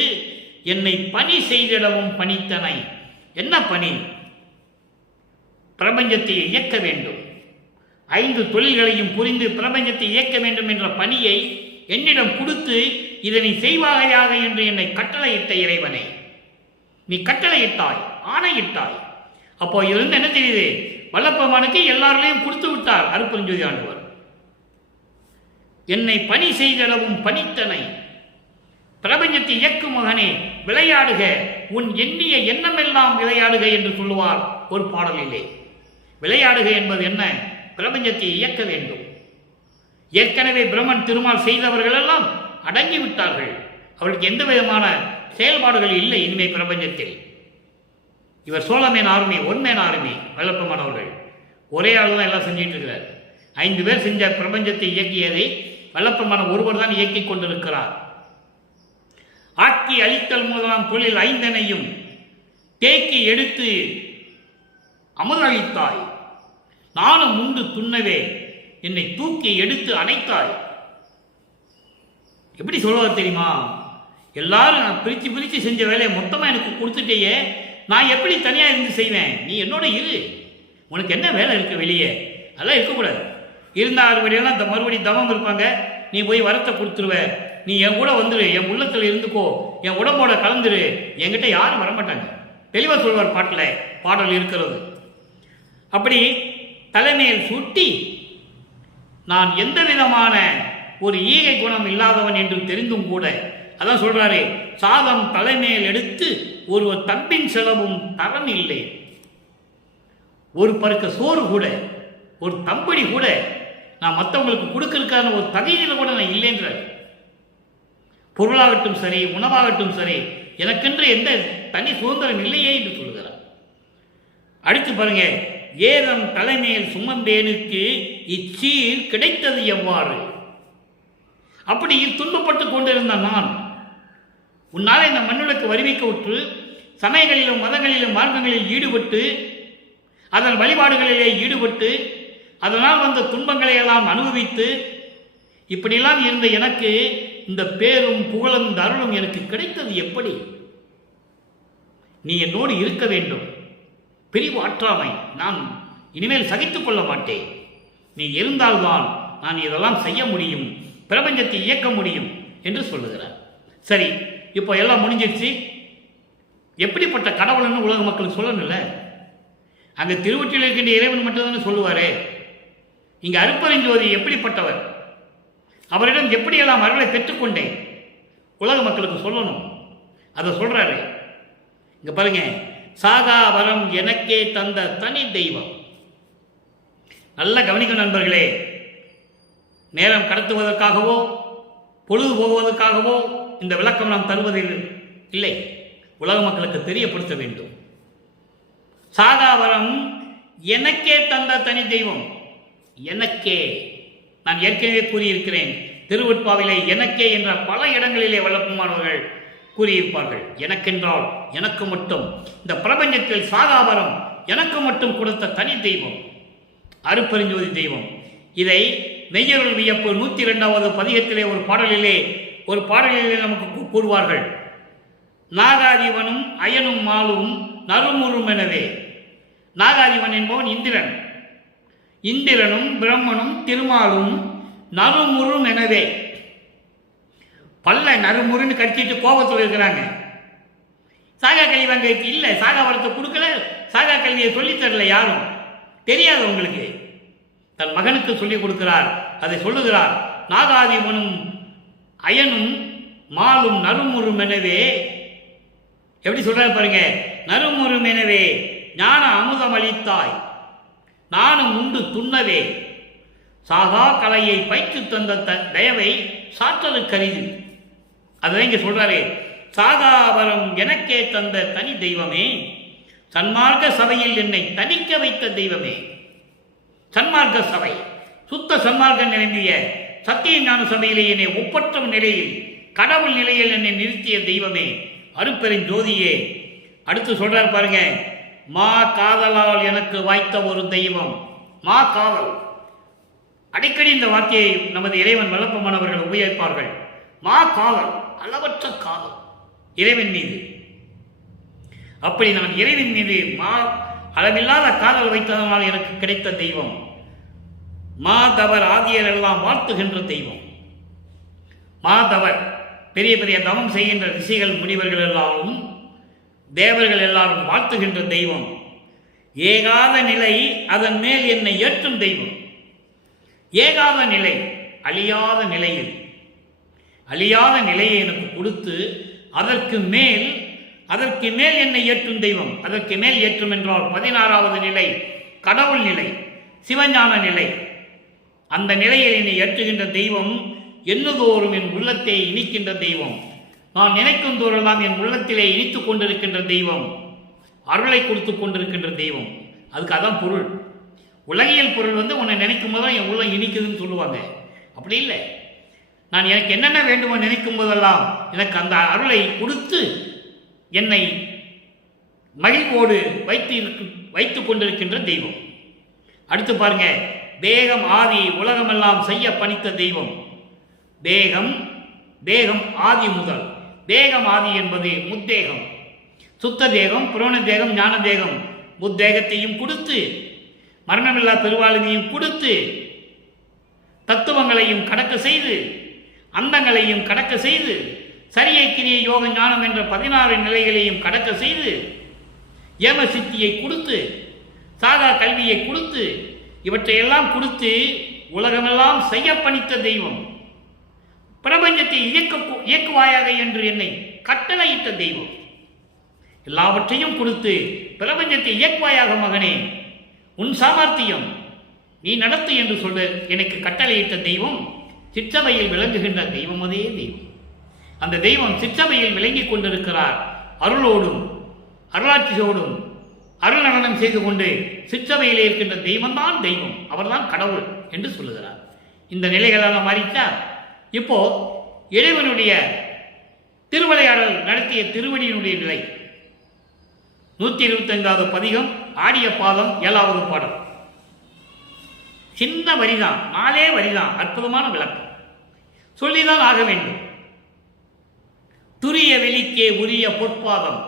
என்னை பணி செய்திடவும் பணித்தனை. என்ன பணி? பிரபஞ்சத்தை இயக்க வேண்டும். 5 தொழில்களையும் புரிந்து பிரபஞ்சத்தை இயக்க வேண்டும் என்ற பணியை என்னிடம் கொடுத்து இதனை செய்வாயாக என்று என்னை கட்டளையிட்ட இறைவனை, நீ கட்டளையிட்டாய், ஆணையிட்டாய். அப்போ இருந்து என்ன தெரியுது? வல்லப்பெருமானுக்கு எல்லாரையும் கொடுத்து விட்டார் அருட்பெருஞ்சோதி ஆண்டவர். என்னை பணி செய்தளவும் பணித்தனை. பிரபஞ்சத்தை இயக்கும் மகனே விளையாடுக, உன் எண்ணிய எண்ணமெல்லாம் விளையாடுக என்று சொல்லுவார் ஒரு பாடலிலே. விளையாடுக என்பது என்ன? பிரபஞ்சத்தை இயக்க வேண்டும். ஏற்கனவே பிரம்மன் திருமால் செய்தவர்கள் எல்லாம் அடங்கிவிட்டார்கள். அவர்களுக்கு எந்த விதமான செயல்பாடுகள் இல்லை இனிமே பிரபஞ்சத்தில். இவர் சோழமேன் ஆர்மி, ஒன்மேன் ஆர்மி வல்லப்பெருமான் அவர்கள் ஒரே ஆள் தான் எல்லாம் செஞ்சிட்டு இருக்கிறார். 5 பேர் செஞ்ச பிரபஞ்சத்தை இயக்கியதை வல்லப்பெருமான் ஒருவர் தான் இயக்கிக் கொண்டிருக்கிறார். ஆக்கி அழித்தல் முதலாம் தொழில் 5னையும் தேக்கி எடுத்து அமுதளித்தாய். நானும் உண்டு துண்ணவே என்னை தூக்கி எடுத்து அணைத்தாய். எப்படி சொல்லுவார் தெரியுமா? எல்லாரும் நான் பிரித்து செஞ்ச வேலையை மொத்தமாக எனக்கு கொடுத்துட்டேயே, நான் எப்படி தனியாக இருந்து செய்வேன்? நீ என்னோட இரு. உனக்கு என்ன வேலை இருக்கு வெளியே? அதெல்லாம் இருக்கக்கூடாது. இருந்த 6 வழியெல்லாம் மறுபடியும் தவம் இருப்பாங்க. நீ போய் வரத்தை கொடுத்துருவ. நீ என் கூட வந்துடு, என் உள்ளத்தில் இருந்துக்கோ, என் உடம்போட கலந்துரு. என்கிட்ட யாரும் வரமாட்டாங்க. தெளிவாக சொல்வார் பாடல் இருக்கிறது. அப்படி தலைமையில் சூட்டி நான் எந்த விதமான ஒரு ஈகை குணம் இல்லாதவன் என்று தெரிந்தும் கூட, அதான் சொல்றாரு, சாதம் தலைமையில் எடுத்து ஒருவர் தம்பின் செலவும் தரம் இல்லை. ஒரு பருக்க சோறு கூட, ஒரு தம்படி கூட நான் மற்றவங்களுக்கு கொடுக்கறதுக்கான ஒரு தகுதியில் கூட நான் இல்லைன்ற. பொருளாகட்டும் சரி, உணவாகட்டும் சரி, எனக்கென்று எந்த தனி சுதந்திரம் இல்லையே என்று சொல்கிறார். அடுத்து பாருங்க, ஏதம் தலைமையில் சுமந்தேனுக்கு இச்சீர் கிடைத்தது எவ்வாறு? அப்படி துன்பப்பட்டு கொண்டிருந்த நான் உன்னால இந்த மண்ணுலக்கு வருவிக்க விட்டு சமயங்களிலும் மதங்களிலும் மார்க்கங்களில் ஈடுபட்டு அதன் வழிபாடுகளிலே ஈடுபட்டு அதனால் வந்த துன்பங்களை எல்லாம் அனுபவித்து இப்படியெல்லாம் இருந்த எனக்கு இந்த பேரும் புகழும் இந்த அருளும் எனக்கு கிடைத்தது எப்படி? நீ என்னோடு இருக்க வேண்டும். பிரிவு ஆற்றாமை நான் இனிமேல் சகித்துக் கொள்ள மாட்டேன். நீ இருந்தால்தான் நான் இதெல்லாம் செய்ய முடியும், பிரபஞ்சத்தை இயக்க முடியும் என்று சொல்லுகிறார். சரி, இப்போ எல்லாம் முடிஞ்சிருச்சு. எப்படிப்பட்ட கடவுள்னு உலக மக்களுக்கு சொல்லணும்ல. அங்கே திருவொற்றியில் இருக்கின்ற இறைவன் மட்டும்தானே சொல்லுவாரே. இங்கே அருட்பெருஞ்சோதி எப்படிப்பட்டவர், அவரிடம் எப்படியெல்லாம் அருளை பெற்றுக்கொண்டேன் உலக மக்களுக்கு சொல்லணும். அதை சொல்றாரு. இங்க பாருங்க, சாகாவரம் எனக்கே தந்த தனி தெய்வம். நல்ல கவனிக்கும் நண்பர்களே. நேரம் கடத்துவதற்காகவோ பொழுது போவதற்காகவோ இந்த விளக்கம் நாம் தருவதில் இல்லை, உலக மக்களுக்கு தெரியப்படுத்த வேண்டும். சாகாவரம் எனக்கே தந்த தனி தெய்வம். எனக்கே, நான் ஏற்கனவே கூறியிருக்கிறேன், திருவெட்பாவிலே எனக்கே என்ற பல இடங்களிலே வல்லபெருமானவர்கள் கூறியிருப்பார்கள். எனக்கென்றால் எனக்கு மட்டும், இந்த பிரபஞ்சத்தில் சாகாவரம் எனக்கு மட்டும் கொடுத்த தனி தெய்வம் அருட்பெருஞ்சோதி தெய்வம். இதை மெய்யருள் வியப்பு 102வது பதிகத்திலே ஒரு பாடலிலே நமக்கு கூறுவார்கள். நாகாதிவனும் அயனும் மாலும் நறுமுறும் எனவே. நாகாதிவன் என்பவன் இந்திரன். இந்திரனும் பிரம்மனும் திருமாலும் நறுமுறும் எனவே. பல்ல நறுமுறுன்னு கடிச்சிட்டு கோபத்தில் இருக்கிறாங்க. சாகா கல்வி அங்கே இல்லை, சாகாவரத்தை கொடுக்கல, சாகா கல்வியை சொல்லித்தரல, யாரும் தெரியாது உங்களுக்கு. தன் மகனுக்கு சொல்லிக் கொடுக்கிறார், அதை சொல்லுகிறார். நாகாதிவனும் அயனும் மாலும் நறுமுறும் எனவே. எப்படி சொல்றாரு பாருங்க, நறுமுறும் எனவே ஞான அமுதம் அளித்தாய் நானும் உண்டு துண்ணவே. சாகா கலையை பயிற்று தந்த தயவை சாற்றலு கருது. அதை இங்க சொல்றாரு. சாகாவரம் எனக்கே தந்த தனி தெய்வமே, சன்மார்க்க சபையில் என்னை தணிக்க வைத்த தெய்வமே. சன்மார்க்க சபை, சுத்த சன்மார்க்க நிரம்பிய சத்திய ஞான சபையிலே என்னை ஒப்பற்ற நிலையில், கடவுள் நிலையில் என்னை நிறுத்திய தெய்வமே, அருட்பெருஞ்சோதியே. அடுத்து சொல்றார் பாருங்க, மா காதலால் எனக்கு வாய்த்த ஒரு தெய்வம். மா காதல், அடிக்கடி இந்த வார்த்தையை நமது இறைவன் வல்லபெருமானவர்கள் உபயோகிப்பார்கள். மா காதல், அளவற்ற காதல் இறைவன் மீது. அப்படி நான் இறைவன் மீது அளவில்லாத காதல் வைத்ததனால் எனக்கு கிடைத்த தெய்வம். மாதவர் ஆதியர் எல்லாம் வாழ்த்துகின்ற தெய்வம். மாதவர், பெரிய பெரிய தவம் செய்கின்ற ரிஷிகள் முனிவர்கள் எல்லாரும், தேவர்கள் எல்லாரும் வாழ்த்துகின்ற தெய்வம். ஏகாத நிலை, அதன் மேல் என்னை ஏற்றும் தெய்வம். ஏகாத நிலை, அழியாத நிலையில், அழியாத நிலையை எனக்கு கொடுத்து அதற்கு மேல் என்னை ஏற்றும் தெய்வம். அதற்கு மேல் ஏற்றும் என்றால் 16வது நிலை கடவுள் நிலை, சிவஞான நிலை. அந்த நிலையில் என்னை ஏற்றுகின்ற தெய்வம். எண்ணுதோறும் என் உள்ளத்தை இனிக்கின்ற தெய்வம். நான் நினைக்கும் தோறெல்லாம் என் உள்ளத்திலே இனித்துக் கொண்டிருக்கின்ற தெய்வம். அருளை கொடுத்து கொண்டிருக்கின்ற தெய்வம். அதுக்கு அதான் பொருள். உலகியல் பொருள் உன்னை நினைக்கும் போது என் உள்ள இனிக்குதுன்னு சொல்லுவாங்க. அப்படி இல்லை. நான் எனக்கு என்னென்ன வேண்டுமோ நினைக்கும் போதெல்லாம் எனக்கு அந்த அருளை கொடுத்து என்னை மகிழ்வோடு வைத்து கொண்டிருக்கின்ற தெய்வம். அடுத்து பாருங்க, தேகம் ஆதி உலகமெல்லாம் செய்ய பணித்த தெய்வம். தேகம் ஆதி முதல். தேகம் ஆதி என்பது முத்தேகம், சுத்த தேகம், புராண தேகம், ஞான தேகம். முத்தேகத்தையும் கொடுத்து, மரணமில்லா பெருவாழ்வையும் கொடுத்து, தத்துவங்களையும் கடக்க செய்து, அந்தங்களையும் கடக்க செய்து, சரியை கிரிய யோக ஞானம் என்ற 16 நிலைகளையும் கடக்க செய்து, ஏம சித்தியை கொடுத்து, சாதா கல்வியை கொடுத்து, இவற்றையெல்லாம் கொடுத்து உலகமெல்லாம் செய்ய பணித்த தெய்வம். பிரபஞ்சத்தை இயக்குவாயாக என்று என்னை கட்டளையிட்ட தெய்வம். எல்லாவற்றையும் கொடுத்து பிரபஞ்சத்தை இயக்குவாயாக மகனே, உன் சாமர்த்தியம் நீ நடத்து என்று சொல்ல எனக்கு கட்டளையிட்ட தெய்வம். சிற்றவையில் விளங்குகின்ற தெய்வம் அதே தெய்வம். அந்த தெய்வம் சிற்றவையில் விளங்கிக் கொண்டிருக்கிறார். அருளோடும் அருளாட்சியோடும் அருள் நடனம் செய்து கொண்டு சிற்றவையில் இருக்கின்ற தெய்வம்தான் தெய்வம், அவர்தான் கடவுள் என்று சொல்லுகிறார். இந்த நிலைகளெல்லாம் மாறிச்சா. இப்போ இறைவனுடைய திருவிளையாடல் நடத்திய திருவடியினுடைய நிலை 125வது பதிகம் ஆடிய பாதம் 7வது பாடல். சின்ன வரிதான், 4 வரிதான், அற்புதமான விளக்கம் சொல்லிதான் ஆக வேண்டும். துரிய வெளிக்கே உரிய பொற்பாதம்.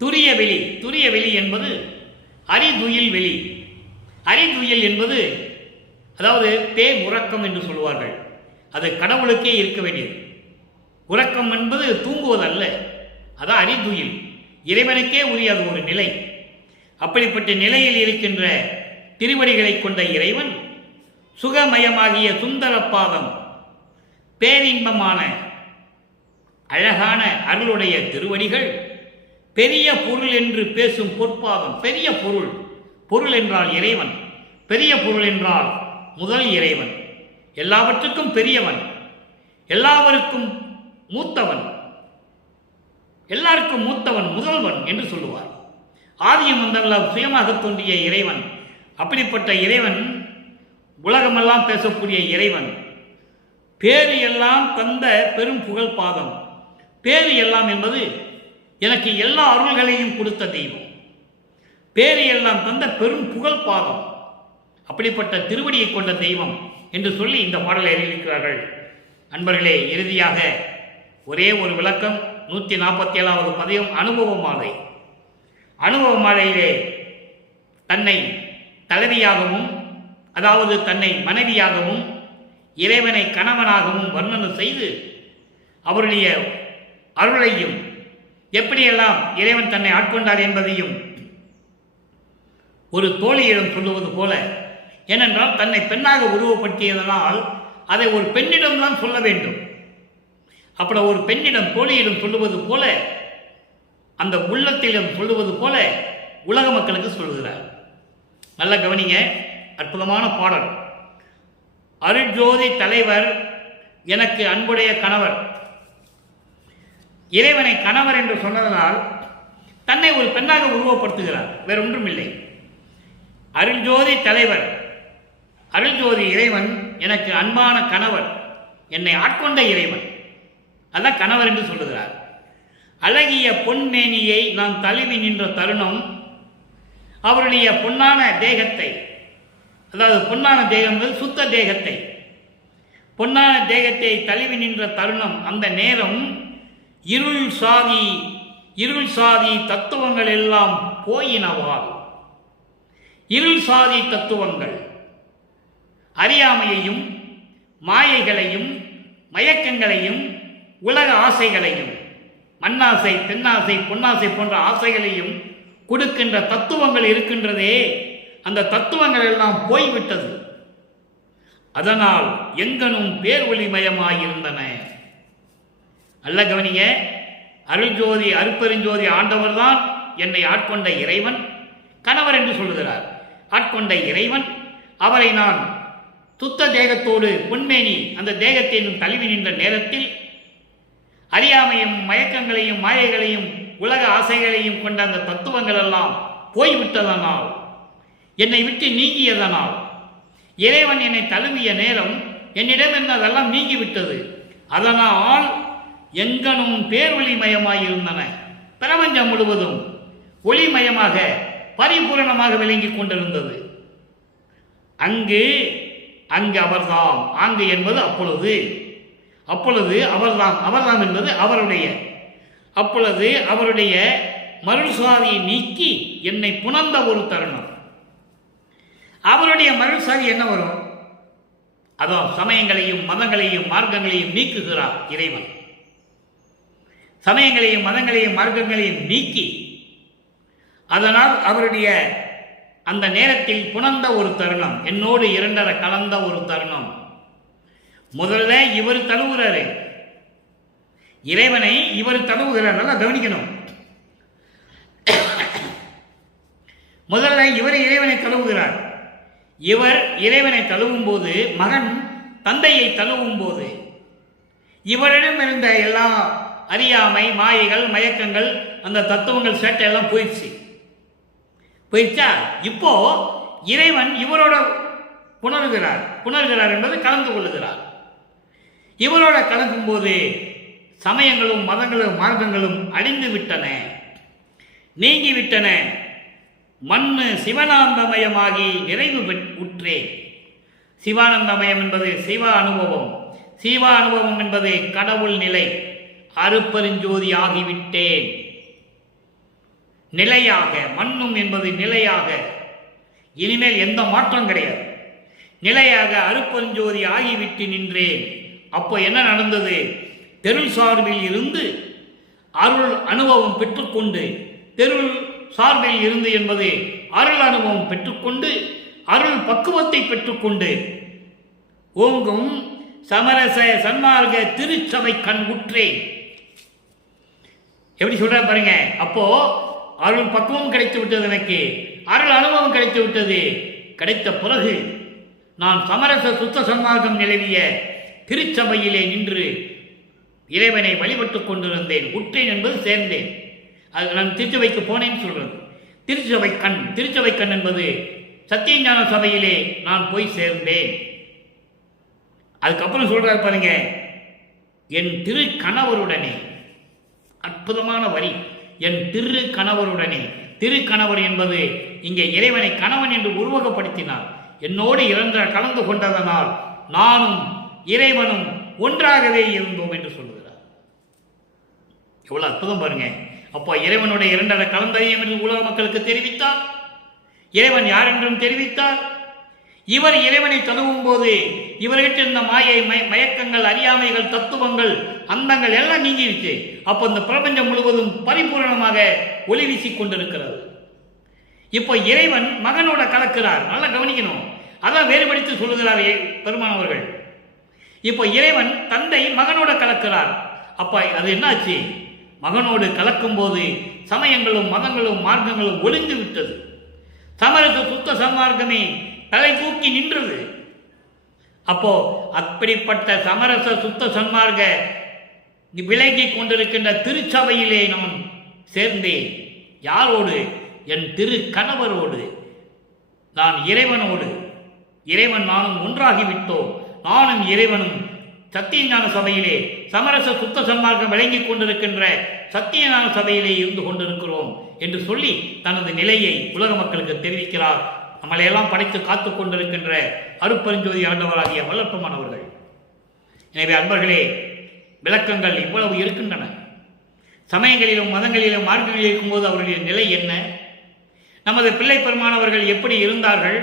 துரிய வெளி, துரிய வெளி என்பது அரிதுயில் வெளி. அரிதுயில் என்பது அதாவது உறக்கம் என்று சொல்லுவார்கள். அது கடவுளுக்கே இருக்க வேண்டியது. உறக்கம் என்பது தூங்குவதல்ல, அதான் அரிதுயில், இறைவனுக்கே உரிய அது ஒரு நிலை. அப்படிப்பட்ட நிலையில் இருக்கின்ற திருவடிகளை கொண்ட இறைவன் சுகமயமாகிய சுந்தர பாதம், பேரின்பமான அழகான அருளுடைய திருவடிகள், பெரிய பொருள் என்று பேசும் பொற்பாதம். பெரிய பொருள், பொருள் என்றால் இறைவன், பெரிய பொருள் என்றால் முதல் இறைவன், எல்லாவற்றுக்கும் பெரியவன், எல்லாருக்கும் மூத்தவன், எல்லாருக்கும் மூத்தவன், முதல்வன் என்று சொல்லுவார். ஆதியும் வந்தெல்லாம் சுயமாக தோன்றிய இறைவன். அப்படிப்பட்ட இறைவன், உலகமெல்லாம் பேசக்கூடிய இறைவன், பேரு எல்லாம் தந்த பெரும் புகழ் பாதம். பேரு எல்லாம் என்பது எனக்கு எல்லா அருள்களையும் கொடுத்த தெய்வம். பேரு எல்லாம் தந்த பெரும் புகழ் பாதம். அப்படிப்பட்ட திருவடியை கொண்ட தெய்வம் என்று சொல்லி இந்த பாடலை அறிவிக்கிறார்கள். அன்பர்களே, இறுதியாக ஒரே ஒரு விளக்கம். 147வது பதியம் அனுபவ மாலை. அனுபவ மாலையிலே தன்னை தலைவியாகவும், அதாவது தன்னை மனைவியாகவும், இறைவனை கணவனாகவும் வர்ணனை செய்து அவருடைய அருளையும் எப்படியெல்லாம் இறைவன் தன்னை ஆட்கொண்டார் என்பதையும் ஒரு தோழியிடம் சொல்லுவது போல, ஏனென்றால் தன்னை பெண்ணாக உருவப்படுத்தியதனால் அதை ஒரு பெண்ணிடம்தான் சொல்ல வேண்டும். அப்படி ஒரு பெண்ணிடம் தோழியிடம் சொல்லுவது போல, அந்த உள்ளத்திடம் சொல்லுவது போல உலக மக்களுக்கு சொல்லுகிறார். நல்ல கவனிங்க, அற்புதமான பாடல். அருட்ஜோதி தலைவர் எனக்கு அன்புடைய கணவர். இறைவனை கணவர் என்று சொன்னதனால் தன்னை ஒரு பெண்ணாக உருவப்படுத்துகிறார், வேற ஒன்றும் இல்லை. அருள்ஜோதி தலைவர், அருள்ஜோதி இறைவன் எனக்கு அன்பான கணவர், என்னை ஆட்கொண்ட இறைவன், அதான் கணவர் என்று சொல்லுகிறார். அழகிய பொன்மேனியை நான் தழுவி நின்ற தருணம், அவருடைய பொன்னான தேகத்தை, அதாவது பொன்னான தேகம் சுத்த தேகத்தை, பொன்னான தேகத்தை தழுவி நின்ற தருணம், அந்த நேரம் இருள் சாதி தத்துவங்கள் எல்லாம் போயினவால். இருள் சாதி தத்துவங்கள் அறியாமையையும் மாயைகளையும் மயக்கங்களையும் உலக ஆசைகளையும், மண்ணாசை, பெண்ணாசை, பொன்னாசை போன்ற ஆசைகளையும் கொடுக்கின்ற தத்துவங்கள் இருக்கின்றதே, அந்த தத்துவங்கள் எல்லாம் போய்விட்டது. அதனால் எங்கனும் பேர் ஒளிமயமாயிருந்தன. அல்ல கவனிய, அருள்ஜோதி அருப்பெருஞ்சோதி ஆண்டவர் தான் என்னை ஆட்கொண்ட இறைவன், கணவர் என்று சொல்லுகிறார். ஆட்கொண்ட இறைவன், அவரை நான் சுத்த தேகத்தோடு பொன்மேனி அந்த தேகத்தை தழுவி நின்ற நேரத்தில் அறியாமையும் மயக்கங்களையும் மாயைகளையும் உலக ஆசைகளையும் கொண்ட அந்த தத்துவங்கள் எல்லாம் போய்விட்டதனால், என்னை விட்டு நீங்கியதனால், இறைவன் என்னை தழுவிய நேரம் என்னிடம் அதெல்லாம் நீங்கிவிட்டது. அதனால் எங்கனும் பேரொளிமயமாயிருந்தன. பிரபஞ்சம் முழுவதும் ஒளிமயமாக பரிபூரணமாக விளங்கிக் கொண்டிருந்தது. அங்கு அவர்தாம். அங்கு என்பது அப்பொழுது அவர்தாம் என்பது அவருடைய. அப்பொழுது அவருடைய மருள்சாதியை நீக்கி என்னை புணர்ந்த ஒரு தருணம். அவருடைய மருள்சாதி என்ன வரும்? அதோ சமயங்களையும் மதங்களையும் மார்க்கங்களையும் நீக்குகிறார் இறைவன். சமயங்களையும் மதங்களையும் மார்க்கங்களையும் நீக்கி, அதனால் அவருடைய அந்த நேரத்தில் புணர்ந்த ஒரு தருணம், என்னோடு இரண்டரை கலந்த ஒரு தருணம். முதல்ல இவர் தழுவுறாரு, இறைவனை இவர் தழுவுகிறார். நல்லா கவனிக்கணும். முதல்ல இவர் இறைவனை தழுவுகிறார். இவர் இறைவனை தழுவும் போது, மகன் தந்தையை தழுவும் போது, இவரிடம் இருந்த எல்லா அறியாமை மாயைகள் மயக்கங்கள் அந்த தத்துவங்கள் சேட்டை எல்லாம் போயிடுச்சா. இப்போ இறைவன் இவரோட புணர்கிறார் என்பது கலந்து கொள்ளுகிறார். இவரோட கலக்கும் போது சமயங்களும் மதங்களும் மார்க்கங்களும் அழிந்து விட்டன, நீங்கிவிட்டன. மண்ணு சிவனாந்தமயமாகி நிறைவு உற்றேன். சிவானந்தமயம் என்பது சிவ அனுபவம், சிவ அனுபவம் என்பது கடவுள் நிலை. அருப்பெருஞ்சோதி ஆகிவிட்டேன். நிலையாக, மண்ணும் என்பது நிலையாக, இனிமேல் எந்த மாற்றம் கிடையாது. நிலையாக அருப்பெருஞ்சோதி ஆகிவிட்டு நின்றேன். அப்போ என்ன நடந்தது? தெருள் சார்பில் இருந்து அருள் அனுபவம் பெற்றுக்கொண்டு, தெருள் சார்பில் இருந்து என்பது அருள் அனுபவம் பெற்றுக்கொண்டு, அருள் பக்குவத்தை பெற்றுக்கொண்டு ஓங்கும் சமரச சன்மார்க்க திருச்சபை கண் உற்றேன். எப்படி சொல்ற பாருங்க. அப்போ அருள் பக்குவம் கிடைத்து விட்டது, எனக்கு அருள் அனுபவம் கிடைத்து விட்டது. கிடைத்த பிறகு நான் சமரச சுத்த சன்மார்க்கம் நிலவிய திருச்சபையிலே நின்று இறைவனை வழிபட்டுக் கொண்டிருந்தேன். உற்றேன் என்பது சேர்ந்தேன். அது நான் திருச்சபைக்கு போனேன்னு சொல்றது. திருச்சபை கண், திருச்சபை கண் என்பது சத்தியஞான சபையிலே நான் போய் சேர்ந்தேன். அதுக்கப்புறம் சொல்றாரு பாருங்க, என் திரு கணவருடனே. அற்புதமான வரி. என் திரு கணவருடனே. திரு கணவர் என்பது இங்கே இறைவனை கணவன் என்று உருவகப்படுத்தினார். என்னோடு கலந்து கொண்டதனால் நானும் இறைவனும் ஒன்றாகவே இருந்தோம் என்று சொல்லுகிறார். எவ்வளவு அற்புதம் பாருங்க. அப்போ இறைவனுடைய இரண்டரை கலந்ததையும் என்று உலக மக்களுக்கு தெரிவித்தார். இறைவன் யார் என்றும் தெரிவித்தார். இவர் இறைவனை தழுவும் போது இவர்கிட்ட இருந்த மாயை, மயக்கங்கள், அறியாமைகள், தத்துவங்கள், அந்தங்கள் எல்லாம் நீங்கிருச்சு. அப்போ இந்த பிரபஞ்சம் முழுவதும் பரிபூர்ணமாக ஒளி வீசிக் கொண்டிருக்கிறது. இப்போ இறைவன் மகனோட கலக்கிறார். நல்லா கவனிக்கணும். அதான் வேறுபடுத்தி சொல்லுகிறார் பெருமானவர்கள். இப்போ இறைவன் தந்தை மகனோட கலக்கிறார். அப்ப அது என்னாச்சு? மகனோடு கலக்கும் போது சமயங்களும் மதங்களும் மார்க்கங்களும் ஒளிந்து விட்டது. சமரச சுத்த சன்மார்க்கமே தலை தூக்கி நின்றது. அப்போ அப்படிப்பட்ட சமரச சுத்த சன்மார்க்க விலகி கொண்டிருக்கின்ற திருச்சபையிலே நான் சேர்ந்தேன். யாரோடு? என் திரு கணவரோடு. நான் இறைவனோடு, இறைவன் நானும் ஒன்றாகிவிட்டோம். நானும் இறைவனும் சத்தியஞான சபையிலே சமரச சுத்த சன்மார்க்கம் விளங்கிக் கொண்டிருக்கின்ற சத்தியஞான சபையிலே இருந்து கொண்டிருக்கிறோம் என்று சொல்லி தனது நிலையை உலக மக்களுக்கு தெரிவிக்கிறார். நம்மளையெல்லாம் படைத்து காத்து கொண்டிருக்கின்ற அருப்பெருஞ்சோதி ஆண்டவராகிய வல்லற்பமானவர்கள். எனவே அன்பர்களே, விளக்கங்கள் இவ்வளவு இருக்கின்றன. சமயங்களிலும் மதங்களிலும் மார்க்கங்களில் இருக்கும்போது அவருடைய நிலை என்ன? நமது பிள்ளை பெருமானவர்கள் எப்படி இருந்தார்கள்?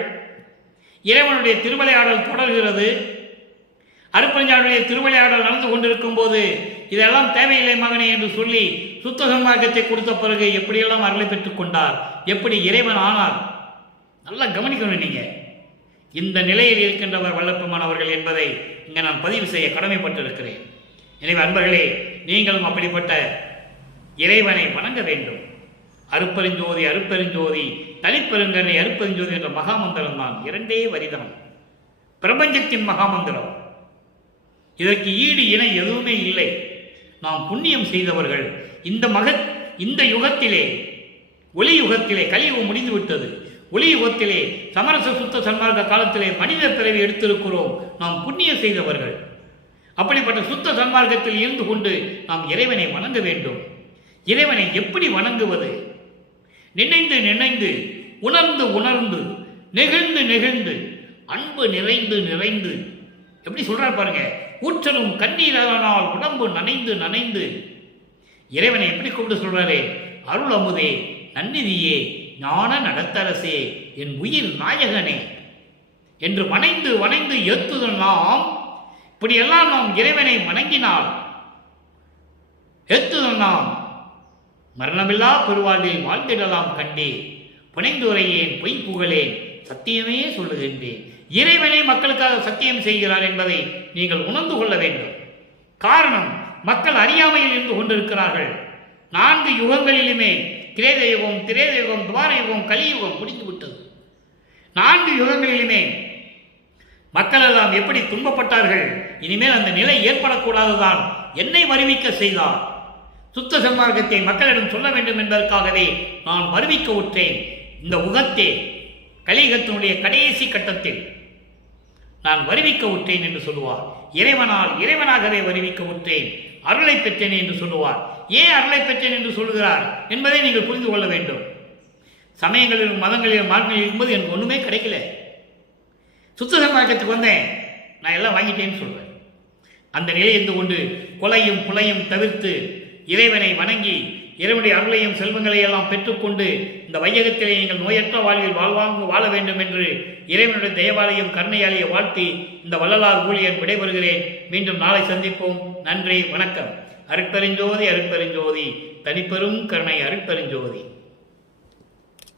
இறைவனுடைய திருவிளையாடல் தொடர்கிறது. அருப்பெருஞ்சானுடைய திருவிளையாடல் நடந்து கொண்டிருக்கும் போது இதெல்லாம் தேவையில்லை மகனே என்று சொல்லி சுத்த சன்மார்க்கத்தை கொடுத்த பிறகு எப்படியெல்லாம் அருளை பெற்றுக் கொண்டார், எப்படி இறைவன் ஆனார். நல்லா கவனிக்கணும். நீங்க இந்த நிலையில் இருக்கின்றவர் வல்லற்பமானவர்கள் என்பதை இங்கே நான் பதிவு செய்ய கடமைப்பட்டிருக்கிறேன். எனவே அன்பர்களே, நீங்களும் அப்படிப்பட்ட இறைவனை வணங்க வேண்டும். அருப்பெருஞ்சோதி அருப்பெருஞ்சோதி தனிப்பெருங்கனை அருப்பெருஞ்சோதி என்ற மகாமந்திரம் தான். இரண்டே வரிதனம், பிரபஞ்சத்தின் மகாமந்திரம். இதற்கு ஈடு இணை எதுவுமே இல்லை. நாம் புண்ணியம் செய்தவர்கள். இந்த யுகத்திலே, ஒளி யுகத்திலே, கலியுகம் முடிந்துவிட்டது. ஒளி யுகத்திலே சமரச சுத்த சன்மார்க்க காலத்திலே மனித பிறவி எடுத்திருக்கிறோம். நாம் புண்ணியம் செய்தவர்கள். அப்படிப்பட்ட சுத்த சன்மார்க்கத்தில் இருந்து கொண்டு நாம் இறைவனை வணங்க வேண்டும். இறைவனை எப்படி வணங்குவது? நினைந்து நினைந்து, உணர்ந்து உணர்ந்து, நெகிழ்ந்து நெகிழ்ந்து, அன்பு நிறைந்து நிறைந்து. எப்படி சொல்றார் பாருங்க. ஊற்றலும் கண்ணீரானால் உடம்பு நனைந்து நனைந்து. இறைவனை எப்படி கூப்பிட்டு சொல்றாரே, அருள் அமுதே, நன்னிதியே, ஞான நடத்தரசே, என் உயிர் நாயகனே என்று வணைந்து வணைந்து ஏத்துதல். நாம் இப்படியெல்லாம் நாம் இறைவனை வணங்கினால், ஏத்துதல் நாம் மரணமில்லா பெருவாழ்வில் வாழ்ந்திடலாம் கண்டே. புனைந்துரையேன், பொய் புகழேன், சத்தியமே சொல்லுகின்றேன். இறைவனை மக்களுக்காக சத்தியம் செய்கிறார் என்பதை நீங்கள் உணர்ந்து கொள்ள வேண்டும். காரணம், மக்கள் அறியாமையில் இருந்து கொண்டிருக்கிறார்கள். 4 யுகங்களிலுமே கிரேத யுகம், திரேத யுகம், துவார யுகம், கலியுகம் முடிந்துவிட்டது. 4 யுகங்களிலுமே மக்கள் எல்லாம் எப்படி துன்பப்பட்டார்கள். இனிமேல் அந்த நிலை ஏற்படக்கூடாதுதான் என்னை வருவிக்க செய்தார். சுத்த சன்மார்க்கத்தை மக்களிடம் சொல்ல வேண்டும் என்பதற்காகவே நான் வருவிக்க உற்றேன். இந்த உகத்தே, கலியுகத்தினுடைய கடைசி கட்டத்தில் நான் வருவிக்க உற்றேன் என்று சொல்லுவார். இறைவனால் இறைவனாகவே வருவிக்க உற்றேன், அருளை பெற்றேன் என்று சொல்லுவார். ஏன் அருளை பெற்றேன் என்று சொல்லுகிறார் என்பதை நீங்கள் புரிந்து கொள்ள வேண்டும். சமயங்களிலும் மதங்களிலும் மார்க்கங்களில் இருக்கும்போது எனக்கு ஒன்றுமே கிடைக்கல. சுத்த சமாஜத்துக்கு வந்தேன், நான் எல்லாம் வாங்கிட்டேன்னு சொல்வேன். அந்த நிலை இருந்து கொண்டு கொலையும் புலையும் தவிர்த்து இறைவனை வணங்கி இறைவனுடைய அருளையும் செல்வங்களை எல்லாம் பெற்றுக்கொண்டு இந்த வையகத்திலே நீங்கள் நோயற்ற வாழ்வில் வாழ வேண்டும் என்று இறைவனுடைய தயவாலையும் கருணையாலேயே வாழ்த்தி இந்த வள்ளலார் ஊழியர் விடைபெறுகிறேன். மீண்டும் நாளை சந்திப்போம். நன்றி, வணக்கம். அருட்பெருஞ்சோதி, அருட்பெருஞ்சோதி, தனிப்பெரும் கருணை அருட்பெருஞ்சோதி.